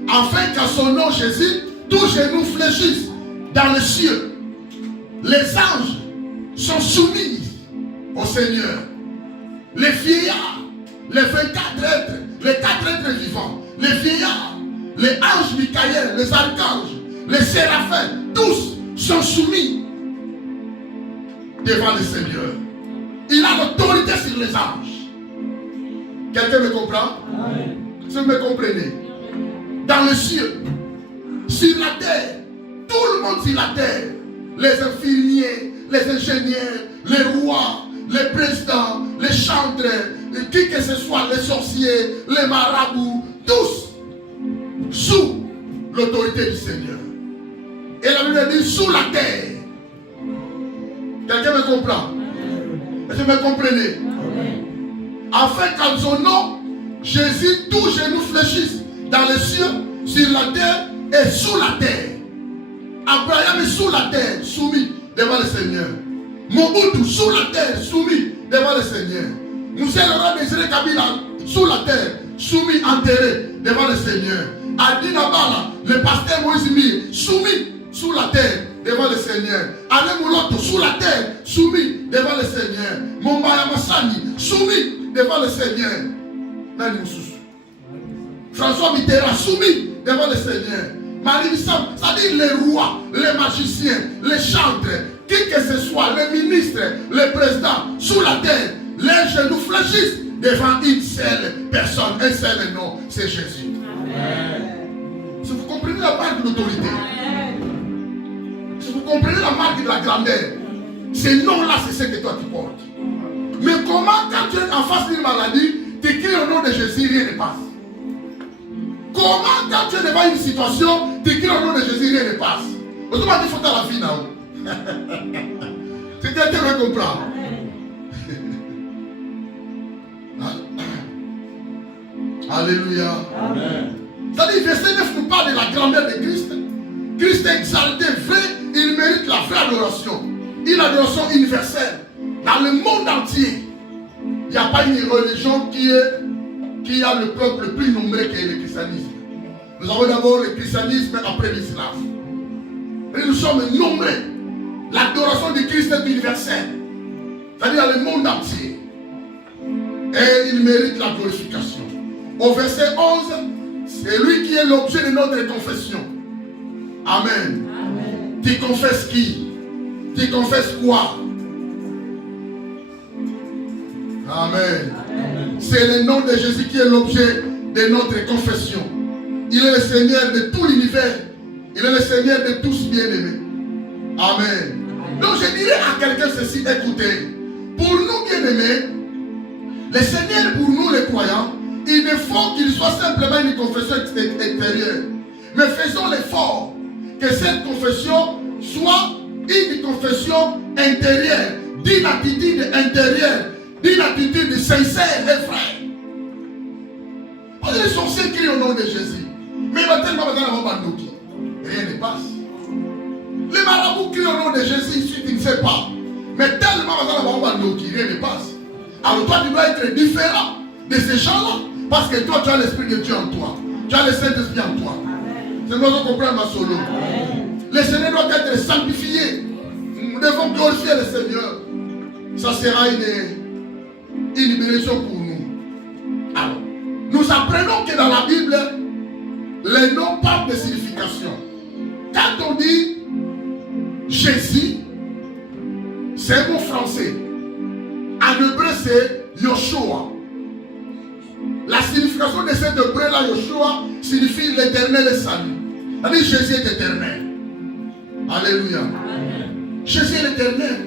afin qu'à son nom Jésus, tous genoux fléchissent dans les cieux. Les anges sont soumis au Seigneur. Les vieillards, les 24 êtres, les 4 êtres vivants, les vieillards, les anges Michael, les archanges, les séraphins, tous sont soumis devant le Seigneur. Il a l'autorité sur les anges. Quelqu'un me comprend? Si vous me comprenez. Dans les cieux, sur la terre, tout le monde sur la terre, les infirmiers, les ingénieurs, les rois, les présidents, les chantres, qui que ce soit, les sorciers, les marabouts, tous sous l'autorité du Seigneur. Et la Bible dit sous la terre. Quelqu'un me comprend? Est-ce que vous me comprenez? Afin qu'en son nom, Jésus, tous genoux fléchissent dans les cieux, sur la terre et sous la terre. Abraham est sous la terre, soumis devant le Seigneur. Mobutu sous la terre, soumis devant le Seigneur. Moussa Laurent Désiré Kabila sous la terre, soumis, enterré devant le Seigneur. Adina Bala, le pasteur Moïse Mir, soumis sous la terre devant le Seigneur. Alain Mouloto sous la terre, soumis devant le Seigneur. Mombaya Massani, soumis devant le Seigneur. Nani Moussous. François Mitterrand, soumis devant le Seigneur. Marie Bissam, c'est-à-dire les rois, les magiciens, les chantres, qui que ce soit, les ministres, les présidents, sous la terre, les genoux fléchissent devant une seule personne, un seul nom, c'est Jésus. Amen. Si vous comprenez la marque de l'autorité, si vous comprenez la marque de la grandeur, ces noms-là, c'est ce que toi tu portes. Mais comment, quand tu es en face d'une maladie, tu écris au nom de Jésus, rien ne passe. Comment, quand tu es devant une situation, tu écris au nom de Jésus, rien ne passe. Autrement, il faut la vie là-haut. C'est quelqu'un qui veut comprendre. Alléluia. Amen. C'est-à-dire, verset 9 nous parle de la grandeur de Christ. Christ est exalté, vrai, il mérite la vraie adoration. Une adoration universelle. Dans le monde entier, il n'y a pas une religion qui a le peuple le plus nombreux que le christianisme. Nous avons d'abord le christianisme après l'islam. Et nous sommes nombreux. L'adoration de Christ est universelle. C'est-à-dire dans le monde entier. Et il mérite la glorification. Au verset 11, c'est lui qui est l'objet de notre confession. Amen. Amen. Tu confesses qui? Tu confesses quoi? Amen. Amen. C'est le nom de Jésus qui est l'objet de notre confession. Il est le Seigneur de tout l'univers. Il est le Seigneur de tous bien-aimés. Amen. Donc je dirais à quelqu'un ceci, écoutez, pour nous bien-aimés, le Seigneur pour nous les croyants, il ne faut qu'il soit simplement une confession extérieure. Mais faisons l'effort que cette confession soit une confession intérieure, d'une attitude intérieure, d'une attitude sincère et vraie. Les sorciers crient au nom de Jésus. Mais maintenant, rien ne passe. Les marabouts crient au nom de Jésus, ici tu ne sais pas. Mais tellement rien ne passe. Alors toi, tu dois être différent de ces gens-là. Parce que toi, tu as l'Esprit de Dieu en toi. Tu as le Saint-Esprit en toi. C'est moi qui comprends ma solo. Le Seigneur doit être sanctifié. Nous devons glorifier le Seigneur. Ça sera une bénédiction pour nous. Alors, nous apprenons que dans la Bible, les noms parlent de signification. Quand on dit Jésus, c'est un mot français. En hébreu, c'est Yoshua. La signification de cet hébreu-là, Yoshua, signifie l'éternel et salut. C'est-à-dire Jésus est éternel. Alléluia. Amen. Jésus est l'éternel.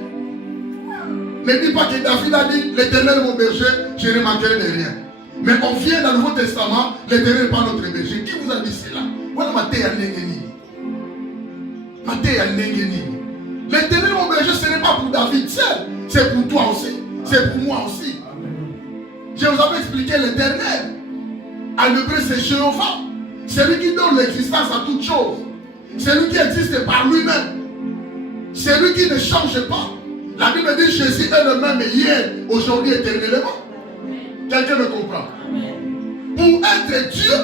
Ne dis pas que David a dit l'éternel est mon berger, je ne manquerai de rien. Mais on vient dans le Nouveau Testament, l'éternel n'est pas notre berger. Qui vous a dit cela? L'éternel mon berger, ce n'est pas pour David seul, c'est pour toi aussi, c'est pour moi aussi. Je vous avais expliqué l'éternel. En hébreu, c'est Jéhovah. C'est lui qui donne l'existence à toutes choses. C'est lui qui existe par lui-même. C'est lui qui ne change pas. La Bible dit Jésus est le même hier, aujourd'hui, éternellement. Quelqu'un me comprend? Pour être Dieu,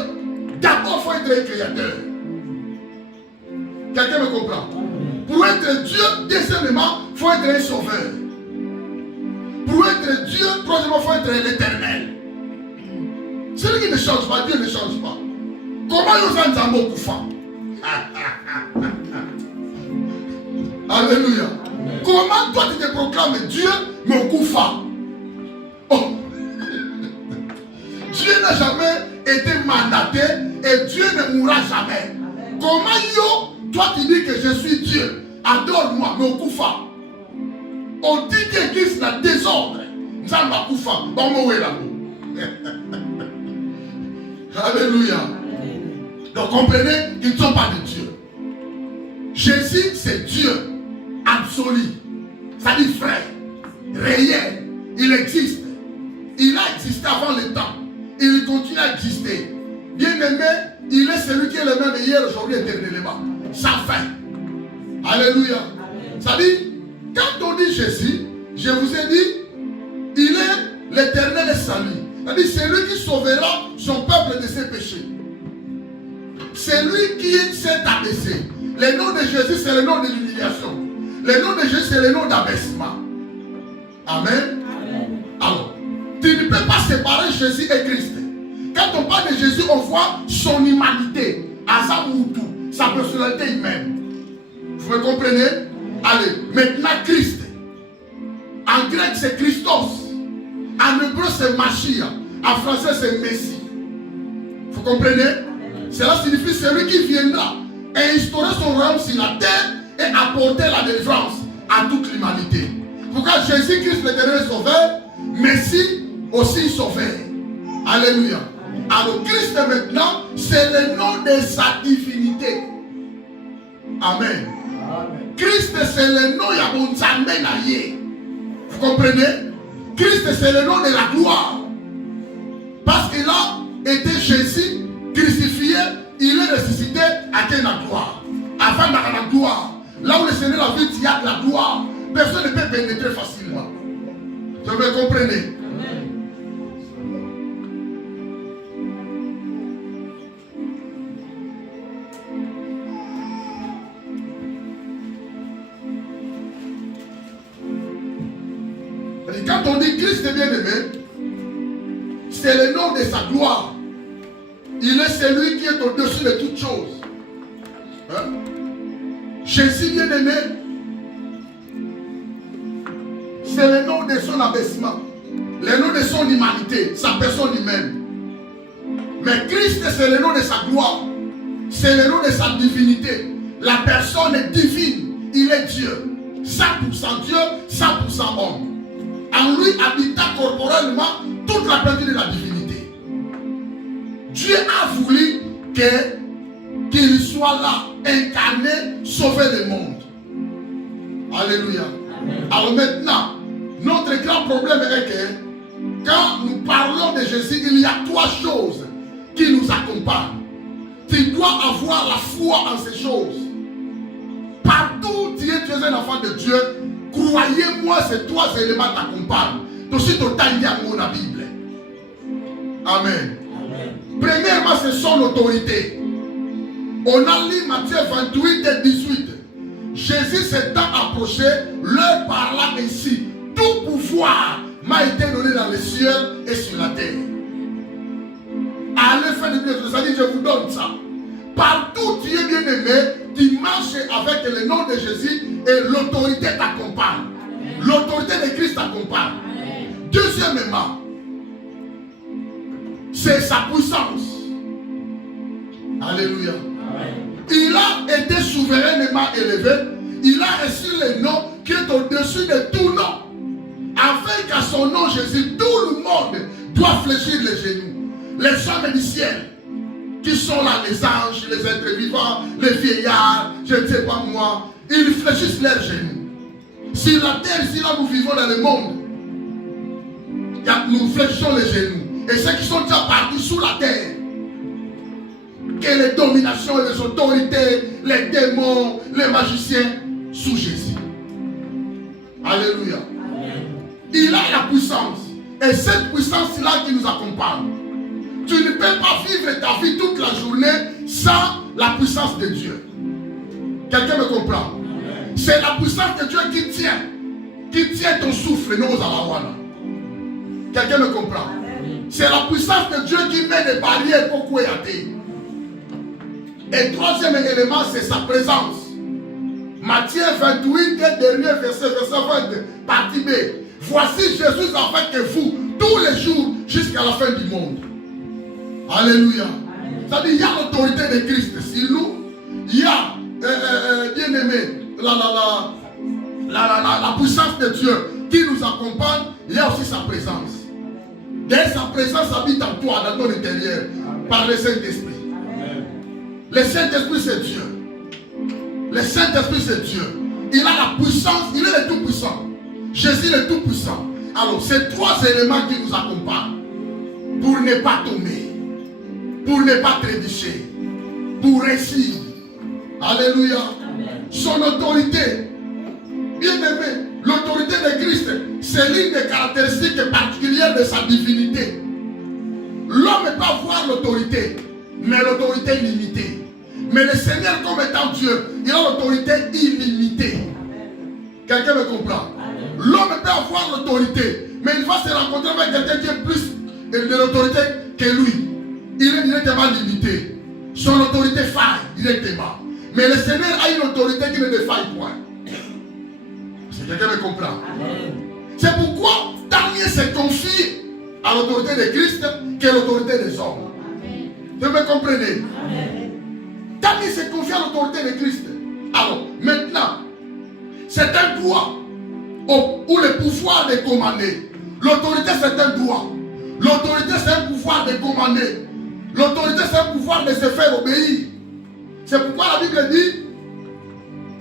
d'abord il faut être créateur. Quelqu'un me comprend? Pour être Dieu, deuxièmement, il faut être un sauveur. Pour être Dieu, troisièmement, il faut être l'éternel. Celui qui ne change pas, Dieu ne change pas. Comment nous en avons Koufa? Alléluia. Amen. Comment toi tu te proclames Dieu, mais au Koufa? Oh. Dieu n'a jamais été mandaté et Dieu ne mourra jamais. Amen. Comment yo, toi tu dis que je suis Dieu, adore-moi, mais au Koufa? On dit que Christ n'a désordre. Nzamba Koufa, bon moi là. Alléluia. Donc comprenez qu'ils ne sont pas de Dieu. Jésus c'est Dieu absolu. Ça dit frère, réel. Il existe. Il a existé avant le temps. Il continue à exister. Bien aimé, il est celui qui est le même hier, aujourd'hui, éternellement. Sans fin. Alléluia. Ça dit, quand on dit Jésus, je vous ai dit, il est l'éternel salut. C'est-à-dire, c'est lui qui sauvera son peuple de ses péchés. C'est lui qui s'est abaissé. Le nom de Jésus, c'est le nom de l'humiliation. Le nom de Jésus, c'est le nom d'abaissement. Amen. Amen. Alors, tu ne peux pas séparer Jésus et Christ. Quand on parle de Jésus, on voit son humanité, sa personnalité humaine. Vous me comprenez? Allez, maintenant Christ. En grec c'est Christos. En hébreu c'est Mashiach. En français c'est Messie. Vous comprenez? Cela signifie celui qui viendra et instaurer son royaume sur la terre et apporter la délivrance à toute l'humanité. Pourquoi Jésus-Christ l'éternel sauveur, Messie aussi sauveur. Alléluia. Alors Christ maintenant, c'est le nom de sa divinité. Amen. Christ c'est le nom Yabonzambenaye. Vous comprenez? Christ c'est le nom de la gloire. Parce qu'il a été Jésus crucifié, il est ressuscité à la gloire. Avant d'avoir la gloire, là où le Seigneur a vu qu'il y a de la gloire, personne ne peut pénétrer facilement. Vous me comprenez? Et quand on dit Christ est bien-aimé, c'est le nom de sa gloire. Il est celui qui est au-dessus de toutes choses. Hein? Jésus bien-aimé, c'est le nom de son abaissement, le nom de son humanité, sa personne humaine. Mais Christ, c'est le nom de sa gloire, c'est le nom de sa divinité. La personne est divine, il est Dieu, 100% Dieu, 100% homme. En lui habita corporellement toute la partie de la divinité. Dieu a voulu qu'il soit là, incarné, sauver le monde. Alléluia. Amen. Alors maintenant, notre grand problème est que quand nous parlons de Jésus, il y a trois choses qui nous accompagnent. Tu dois avoir la foi en ces choses. Partout où tu es un enfant de Dieu, croyez-moi, ces trois éléments t'accompagnent. Aussi, tu as la Bible. Amen. Premièrement, c'est son autorité. On a lu Matthieu 28 et 18. Jésus s'étant approché, leur parla ainsi. Tout pouvoir m'a été donné dans les cieux et sur la terre. Allez faire de Dieu, c'est-à-dire je vous donne ça. Partout tu es bien aimé, tu marches avec le nom de Jésus et l'autorité t'accompagne. L'autorité de Christ t'accompagne. Deuxièmement, c'est sa puissance. Alléluia. Il a été souverainement élevé. Il a reçu le nom qui est au-dessus de tout nom. Afin qu'à son nom Jésus, tout le monde doit fléchir les genoux. Les hommes du ciel, qui sont là, les anges, les êtres vivants, les vieillards, je ne sais pas moi, ils fléchissent leurs genoux. Sur la terre, ici là nous vivons dans le monde, nous fléchissons les genoux. Et ceux qui sont déjà partis sous la terre, que les dominations, les autorités, les démons, les magiciens, sous Jésus. Alléluia. Amen. Il a la puissance. Et cette puissance-là qui nous accompagne. Tu ne peux pas vivre ta vie toute la journée sans la puissance de Dieu. Quelqu'un me comprend? C'est la puissance de Dieu qui tient ton souffle, non aux alawana. Quelqu'un me comprend? C'est la puissance de Dieu qui met des barrières pour couiller. Et troisième élément, c'est sa présence. Matthieu 28, dernier verset 20, partie B. Voici Jésus avec vous tous les jours jusqu'à la fin du monde. Alléluia. C'est-à-dire, il y a l'autorité de Christ sur nous. Il y a, bien aimé, la puissance de Dieu qui nous accompagne. Il y a aussi sa présence. Et sa présence habite en toi, dans ton intérieur, par le Saint-Esprit. Le Saint-Esprit, c'est Dieu. Le Saint-Esprit, c'est Dieu. Il a la puissance, il est le tout-puissant. Jésus est le tout-puissant. Alors, ces trois éléments qui nous accompagnent pour ne pas tomber, pour ne pas trébucher, pour réussir. Alléluia. Amen. Son autorité, bien aimé, l'autorité de Christ, c'est l'une des caractéristiques particulières de sa divinité. L'homme peut avoir l'autorité, mais l'autorité limitée. Mais le Seigneur, comme étant Dieu, il a l'autorité illimitée. Quelqu'un me comprend? L'homme peut avoir l'autorité, mais il va se rencontrer avec quelqu'un qui est plus de l'autorité que lui. Il est directement limité. Son autorité faille directement. Mais le Seigneur a une autorité qui ne défaille point. Quelqu'un me comprend? Amen. C'est pourquoi tant mieux se confie à l'autorité de Christ que l'autorité des hommes. Vous me comprenez? Amen. Tant mieux se confie à l'autorité de Christ. Alors, maintenant, c'est un droit ou le pouvoir de commander. L'autorité, c'est un droit. L'autorité, c'est un pouvoir de commander. L'autorité, c'est un pouvoir de se faire obéir. C'est pourquoi la Bible dit,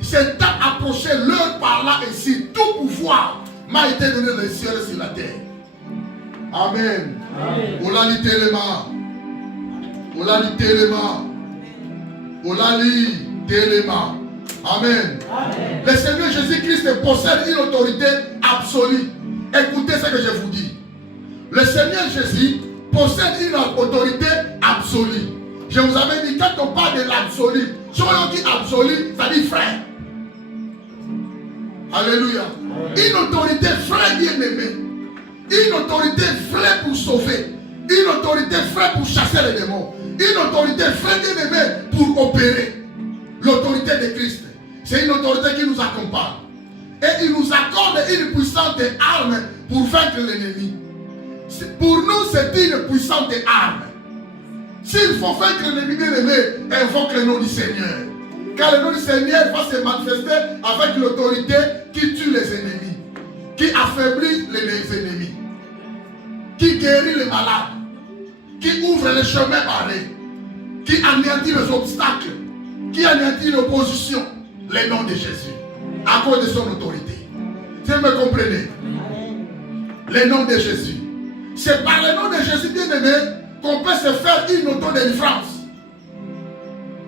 c'est à approcher l'heure par là ici. Tout pouvoir m'a été donné dans les cieux et sur la terre. Amen. On l'a dit tellement. On l'a dit tellement. On l'a dit tellement. Amen. Amen. Le Seigneur Jésus-Christ possède une autorité absolue. Écoutez ce que je vous dis. Le Seigneur Jésus possède une autorité absolue. Je vous avais dit, quand on parle de l'absolu, si on dit absolu, ça dit frère. Alléluia. Une autorité vraie bien-aimée. Une autorité vraie pour sauver. Une autorité vraie pour chasser les démons. Une autorité vraie bien-aimée pour opérer. L'autorité de Christ. C'est une autorité qui nous accompagne. Et il nous accorde une puissante arme pour vaincre l'ennemi. Pour nous, c'est une puissante arme. S'il faut vaincre l'ennemi bien-aimé, invoque le nom du Seigneur. Car le nom du Seigneur va se manifester avec l'autorité qui tue les ennemis, qui affaiblit les ennemis, qui guérit les malades, qui ouvre les chemins barrés, qui anéantit les obstacles, qui anéantit l'opposition. Le nom de Jésus, à cause de son autorité. Si vous me comprenez? Le nom de Jésus. C'est par le nom de Jésus bien-aimé qu'on peut se faire une auto-délivrance.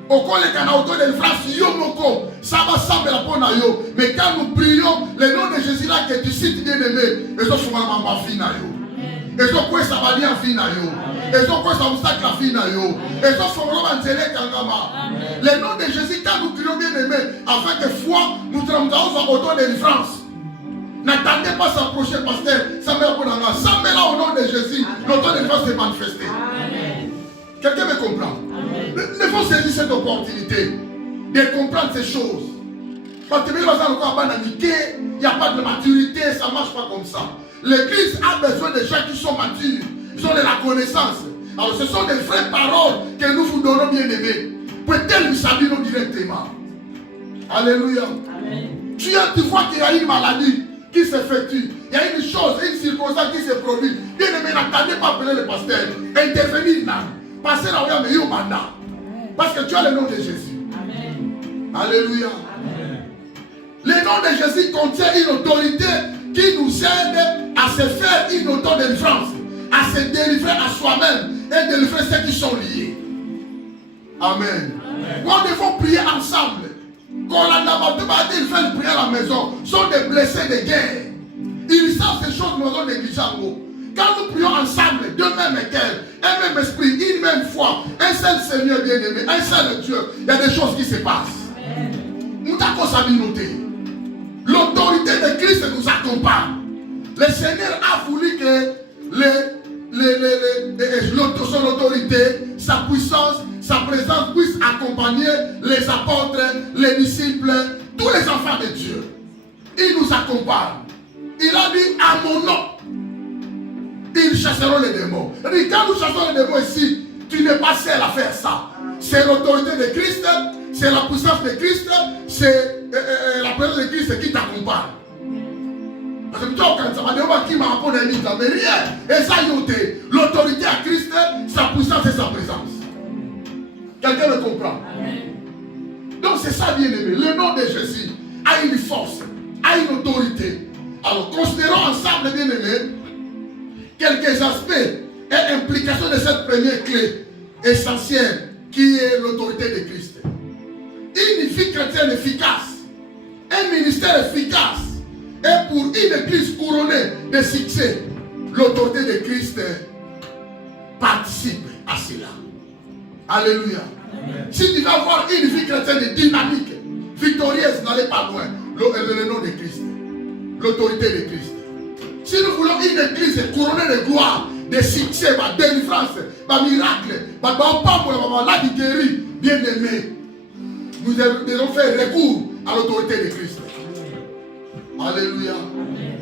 Au cas où les auto-délivrance, yo moko, ça va sembler la bonne yo. Mais quand nous prions, le nom de Jésus là que tu cites bien-aimé, et ça souvent ma vie na yo. Et ça quoi ça va bien vie na yo. Et ça quoi ça obstacle la vie na yo. Et ça souvent va nzele kangama. Le nom de Jésus, quand nous prions bien-aimé, avec foi, nous travaillons en auto-délivrance. N'attendez pas s'approcher, pasteur. Ça me met là au nom de Jésus. L'auto-délivrance est manifestée. Quelqu'un me comprend? Il faut saisir cette opportunité de comprendre ces choses. Parce que il n'y a pas de maturité, ça ne marche pas comme ça. L'église a besoin de gens qui sont matures, qui ont de la connaissance. Alors ce sont des vraies paroles que nous vous donnons bien aimés. Peut-être nous saluons directement. Alléluia. Amen. Tu vois qu'il y a une maladie qui s'effectue. Il y a une chose, une circonstance qui se produit. Bien aimé, n'attendez pas appeler le pasteur. Intervenir là. Passez là où il y a meilleur mandat. Parce que tu as le nom de Jésus. Amen. Alléluia. Amen. Le nom de Jésus contient une autorité qui nous aide à se faire une auto-délivrance, à se délivrer à soi-même et délivrer ceux qui sont liés. Amen. Quand nous devons prier ensemble, quand on a dit faire prier à la maison, sont des blessés de guerre. Ils savent ces choses, nous avons négligé. Quand nous prions ensemble, deux mêmes cœurs, un même esprit, une même foi, un seul Seigneur bien-aimé, un seul Dieu, il y a des choses qui se passent. Nous avons sa noté. L'autorité de Christ nous accompagne. Le Seigneur a voulu que son autorité, sa puissance, sa présence puisse accompagner les apôtres, les disciples, tous les enfants de Dieu. Il nous accompagne. Il a dit à mon nom, ils chasseront les démons. Et quand nous chassons les démons ici, tu n'es pas seul à faire ça. C'est l'autorité de Christ, c'est la puissance de Christ, c'est la présence de Christ qui t'accompagne. Parce que toi, quand ça va dire qui m'a apporté mais rien. Et ça, l'autorité à Christ, sa puissance et sa présence. Quelqu'un me comprend? Donc c'est ça, bien aimé. Le nom de Jésus a une force, a une autorité. Alors considérons ensemble, bien aimé, quelques aspects et implications de cette première clé essentielle qui est l'autorité de Christ. Une vie chrétienne efficace, un ministère efficace, et pour une église couronnée de succès, l'autorité de Christ participe à cela. Alléluia. Amen. Si tu veux avoir une vie chrétienne dynamique, victorieuse, n'allez pas loin. Le nom de Christ, l'autorité de Christ. Si nous voulons une église couronnée de gloire, de succès, de délivrance, de miracle, de guéri, bien aimé, nous devons faire recours à l'autorité de Christ. Alléluia.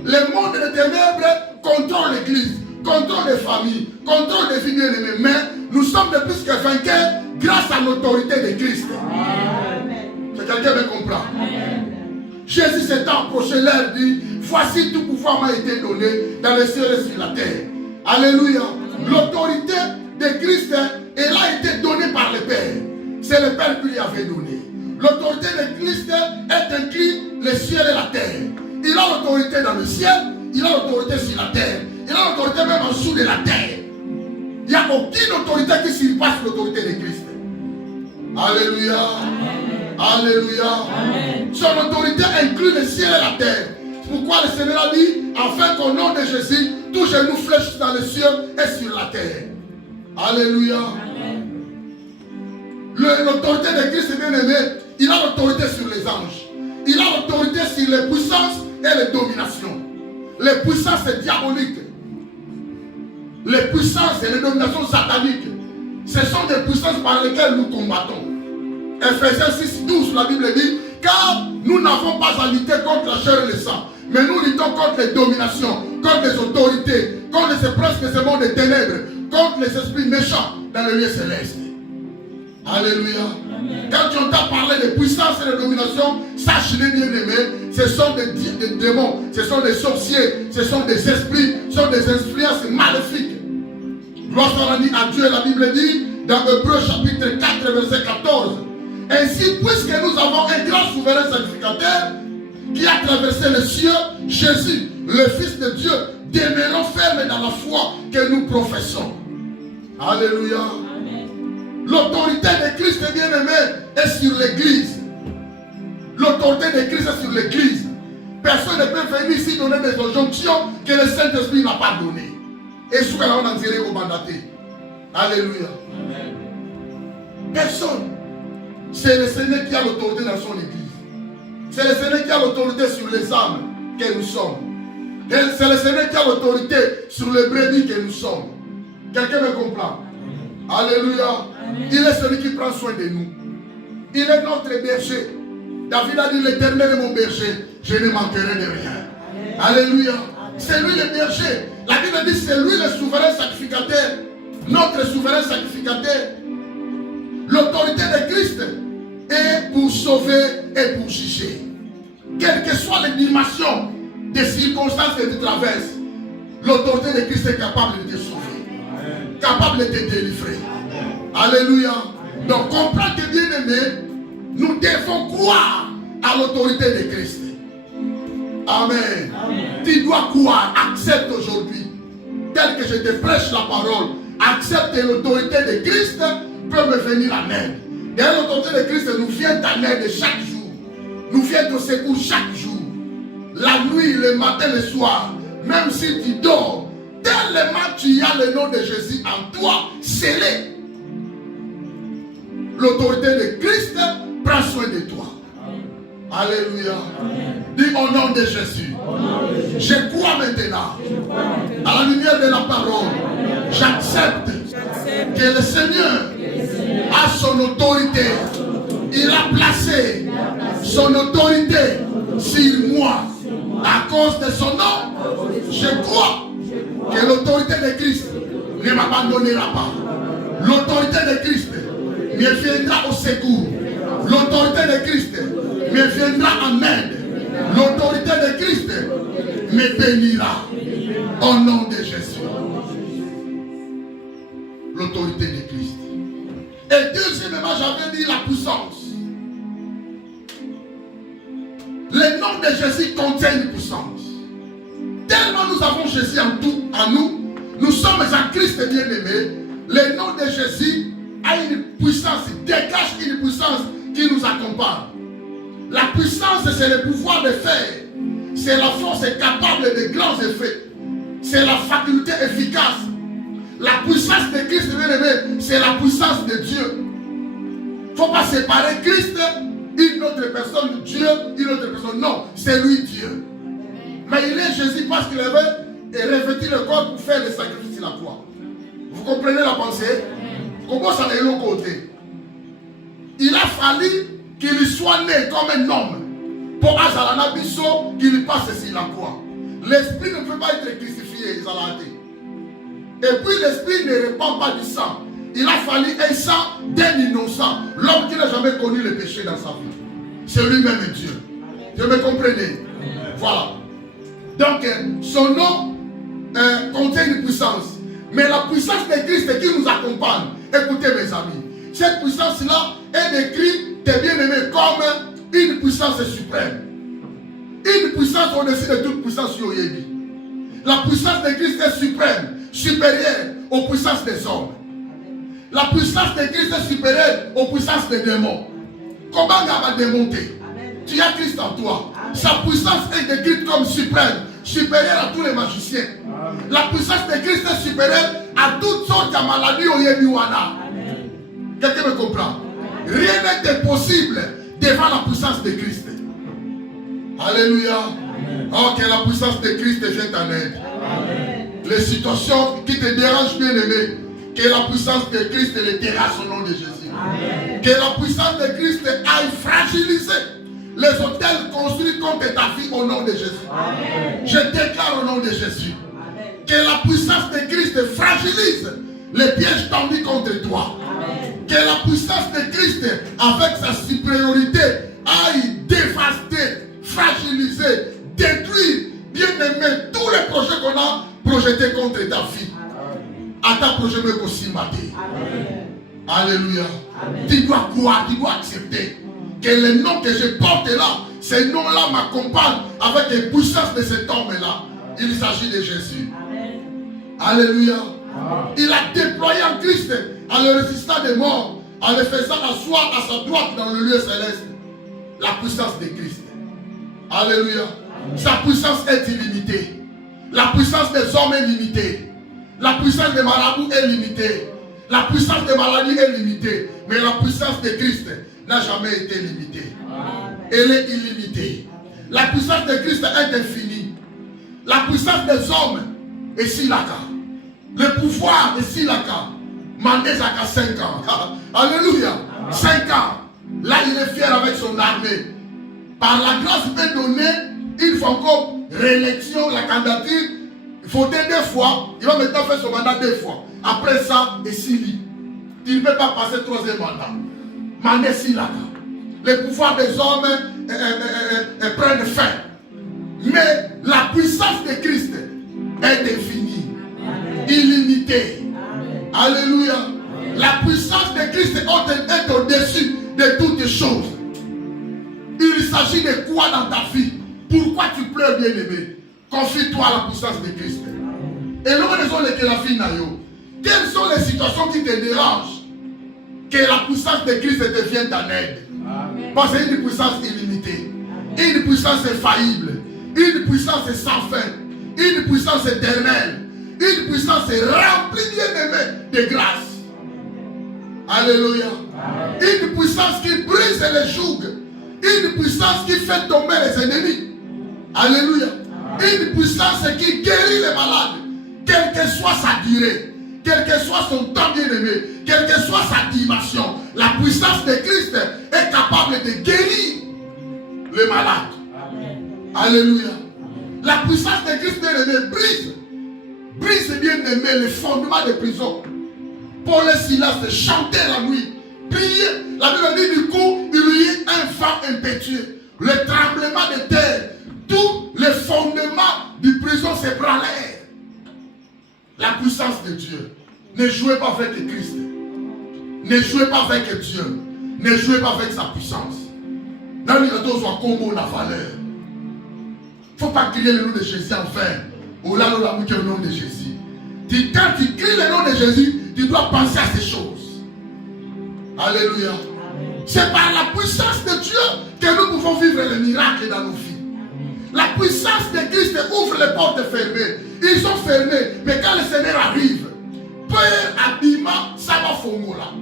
Le monde des ténèbres contrôle l'église, contrôle les familles, contrôle les filles bien-aimées. Mais nous sommes de plus que vainqueurs grâce à l'autorité de Christ. C'est quelqu'un me comprend? Jésus s'est approché, leur dit, voici tout pouvoir m'a été donné dans les cieux et sur la terre. Alléluia. L'autorité de Christ, elle a été donnée par le Père. C'est le Père qui lui avait donné. L'autorité de Christ est inclus les cieux et la terre. Il a l'autorité dans le ciel, il a l'autorité sur la terre. Il a l'autorité même en dessous de la terre. Il n'y a aucune autorité qui surpasse l'autorité de Christ. Alléluia. Alléluia. Amen. Son autorité inclut le ciel et la terre. Pourquoi le Seigneur a dit, afin qu'au nom de Jésus, tout genou flèche dans le ciel et sur la terre. Alléluia. L'autorité de Christ, bien aimé, il a l'autorité sur les anges. Il a l'autorité sur les puissances et les dominations. Les puissances diaboliques. Les puissances et les dominations sataniques. Ce sont des puissances par lesquelles nous combattons. Ephésiens 6, 12, la Bible dit, car nous n'avons pas à lutter contre la chair et le sang, mais nous luttons contre les dominations, contre les autorités, contre les princes de ce monde des ténèbres, contre les esprits méchants dans le lieu céleste. Alléluia. Amen. Quand tu entends parler de puissance et de domination, sache les bien-aimés, ce sont des démons, ce sont des sorciers, ce sont des esprits, ce sont des influences maléfiques. Gloire soit rendue à Dieu, la Bible dit, dans Hébreux chapitre 4, verset 14, ainsi, puisque nous avons un grand souverain sacrificateur qui a traversé les cieux, Jésus, le Fils de Dieu, demeurons fermes dans la foi que nous professons. Alléluia. L'autorité de Christ, bien-aimé, est sur l'église. L'autorité de Christ est sur l'église. Personne ne peut venir ici donner des injonctions que le Saint-Esprit n'a pas données. Et ce qu'on a dit au mandaté. Alléluia. Amen. Personne. C'est le Seigneur qui a l'autorité dans son église. C'est le Seigneur qui a l'autorité sur les âmes que nous sommes. C'est le Seigneur qui a l'autorité sur les brebis que nous sommes. Quelqu'un me comprend? Alléluia. Amen. Il est celui qui prend soin de nous. Il est notre berger. David a dit, l'Éternel est mon berger, je ne manquerai de rien. Amen. Alléluia. C'est lui le berger. La Bible dit, c'est lui le souverain sacrificateur. Notre souverain sacrificateur. L'autorité de Christ est pour sauver et pour juger. Quelles que soient les dimensions des circonstances que tu traverses, l'autorité de Christ est capable de te sauver. Amen. Capable de te délivrer. Amen. Alléluia. Amen. Donc comprends que bien-aimé, nous devons croire à l'autorité de Christ. Amen. Amen. Tu dois croire, accepte aujourd'hui, tel que je te prêche la parole, accepte l'autorité de Christ peut me venir en aide. Et l'autorité de Christ nous vient en aide chaque jour. Nous vient au secours chaque jour. La nuit, le matin, le soir. Même si tu dors, tellement tu as le nom de Jésus en toi, scellé. L'autorité de Christ prend soin de toi. Alléluia. Amen. Dis au nom de Jésus. Je crois maintenant à la lumière de la parole. J'accepte que le Seigneur a son autorité. Il a placé son autorité sur moi. À cause de son nom, je crois que l'autorité de Christ ne m'abandonnera pas. L'autorité de Christ me viendra au secours. L'autorité de Christ me viendra en aide. L'autorité de Christ me bénira. Au nom de Jésus. L'autorité de Christ. Et deuxièmement, j'avais dit la puissance. Le nom de Jésus contient une puissance. Tellement nous avons Jésus en nous, nous sommes en Christ bien-aimé. Le nom de Jésus a une puissance, dégage une puissance qui nous accompagne. La puissance, c'est le pouvoir de faire. C'est la force capable de grands effets. C'est la faculté efficace. La puissance de Christ, bien-aimé, c'est la puissance de Dieu. Il ne faut pas séparer Christ, une autre personne, Dieu, une autre personne. Non, c'est lui Dieu. Mais il est Jésus parce qu'il avait revêtu le corps pour faire le sacrifice sur la croix. Vous comprenez la pensée? Comment ça est l'autre côté? Il a fallu qu'il soit né comme un homme pour Azalana Bisso qu'il passe sur la croix. L'esprit ne peut pas être crucifié, Zalate. Et puis l'esprit ne répand pas du sang. Il a fallu un sang d'un innocent, l'homme qui n'a jamais connu le péché dans sa vie. C'est lui-même Dieu. Vous me comprenez? Voilà. Donc, son nom contient une puissance. Mais la puissance de Christ qui nous accompagne, écoutez mes amis, cette puissance-là est décrite, tes bien-aimés, comme une puissance suprême. Une puissance au-dessus de toute puissance sur Yébi. La puissance de Christ est suprême, supérieure aux puissances des hommes. La puissance de Christ est supérieure aux puissances des démons. Comment on va démonter? Tu as Christ en toi. Sa puissance est décrite comme suprême, supérieure à tous les magiciens. La puissance de Christ est supérieure à toutes sortes de maladies au Yébiwana. Quelqu'un me comprend? Rien n'est possible devant la puissance de Christ. Alléluia. Oh, que la puissance de Christ vienne en aide. Les situations qui te dérangent, bien aimé, que la puissance de Christ les terrasse au nom de Jésus. Que la puissance de Christ aille fragiliser les hôtels construits contre ta vie au nom de Jésus. Je déclare au nom de Jésus que la puissance de Christ fragilise les pièges tendus contre toi. Que la puissance de Christ, avec sa supériorité, aille dévaster, fragiliser, détruire, bien aimé, tous les projets qu'on a projetés contre ta vie. À ta projet me aussi maté. Alléluia. Tu dois croire, tu dois accepter que le nom que je porte là, ce nom-là m'accompagne avec les puissances de cet homme-là. Il s'agit de Jésus. Alléluia. Il a déployé en Christ en le résistant des morts, en le faisant asseoir à sa droite dans le lieu céleste. La puissance de Christ. Alléluia. Sa puissance est illimitée. La puissance des hommes est limitée. La puissance des marabouts est limitée. La puissance des maladies est limitée. Mais la puissance de Christ n'a jamais été limitée. Elle est illimitée. La puissance de Christ est infinie. La puissance des hommes est silaka. Le pouvoir est silaka. Mandé Zaka 5 ans. Alléluia. 5 ans. Là, il est fier avec son armée. Par la grâce il peut donner, il faut encore réélection, la candidature. Il faut 2 fois. Il va maintenant faire son mandat 2 fois. Après ça, et Sili. Il ne peut pas passer 3e mandat. Mandé silaka. Les pouvoirs des hommes prennent fin. Mais la puissance de Christ est infinie, illimitée. Alléluia. La puissance de Christ est au-dessus de toutes choses. Il s'agit de quoi dans ta vie? Pourquoi tu pleures, bien-aimé? Confie-toi à la puissance de Christ. Et nous raison que la vie n'a eu. Quelles sont les situations qui te dérangent? Que la puissance de Christ te vienne en aide. Parce que c'est une puissance illimitée, une puissance infaillible, une puissance sans fin, une puissance éternelle, une puissance remplie, bien-aimée, de grâce. Alléluia. Une puissance qui brise les jougs, une puissance qui fait tomber les ennemis. Alléluia. Une puissance qui guérit les malades, quelle que soit sa durée, quel que soit son temps bien-aimé, quelle que soit sa dimension. La puissance de Christ est capable de guérir les malades. Alléluia. La puissance de Christ bien-aimé brise bien-aimé les fondements des prisons. Paul et Silas chantaient la nuit, priaient. La Bible dit du coup, il y eut un vent impétueux, le tremblement de terre, tous les fondements du prison s'ébranlèrent. La puissance de Dieu. Ne jouez pas avec Christ. Ne jouez pas avec Dieu. Ne jouez pas avec sa puissance. Dans le retour soit combo la valeur. Il ne faut pas crier le nom de Jésus en vain. Ou là, le nom de Jésus. Quand tu cries le nom de Jésus, tu dois penser à ces choses. Alléluia. C'est par la puissance de Dieu que nous pouvons vivre les miracles dans nos vies. La puissance de Christ ouvre les portes fermées. Ils sont fermés. Mais quand le Seigneur arrive, peur, habillement, ça va fongola.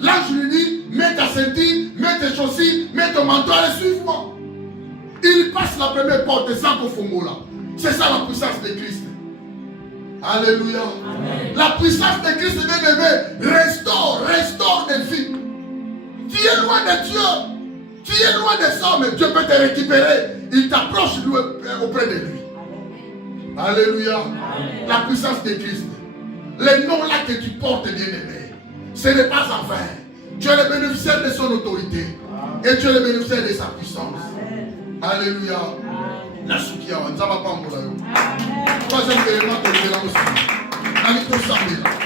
L'ange lui dit, mets ta ceinture, mets tes chaussures, mets ton manteau et suive-moi. Il passe la première porte sans qu'on fongola. C'est ça la puissance de Christ. Alléluia. Amen. La puissance de Christ, bien-aimé, restaure des vies. Tu es loin de Dieu. Tu es loin des hommes, Dieu peut te récupérer. Il t'approche auprès de lui. Alléluia. La puissance de Christ. Les noms là que tu portes, bien-aimé, ce n'est pas en vain. Tu es le bénéficiaire de son autorité. Et tu es le bénéficiaire de sa puissance. Alléluia. Nasukia, Nzaba Pambola. Troisième élément que nous allons aussi.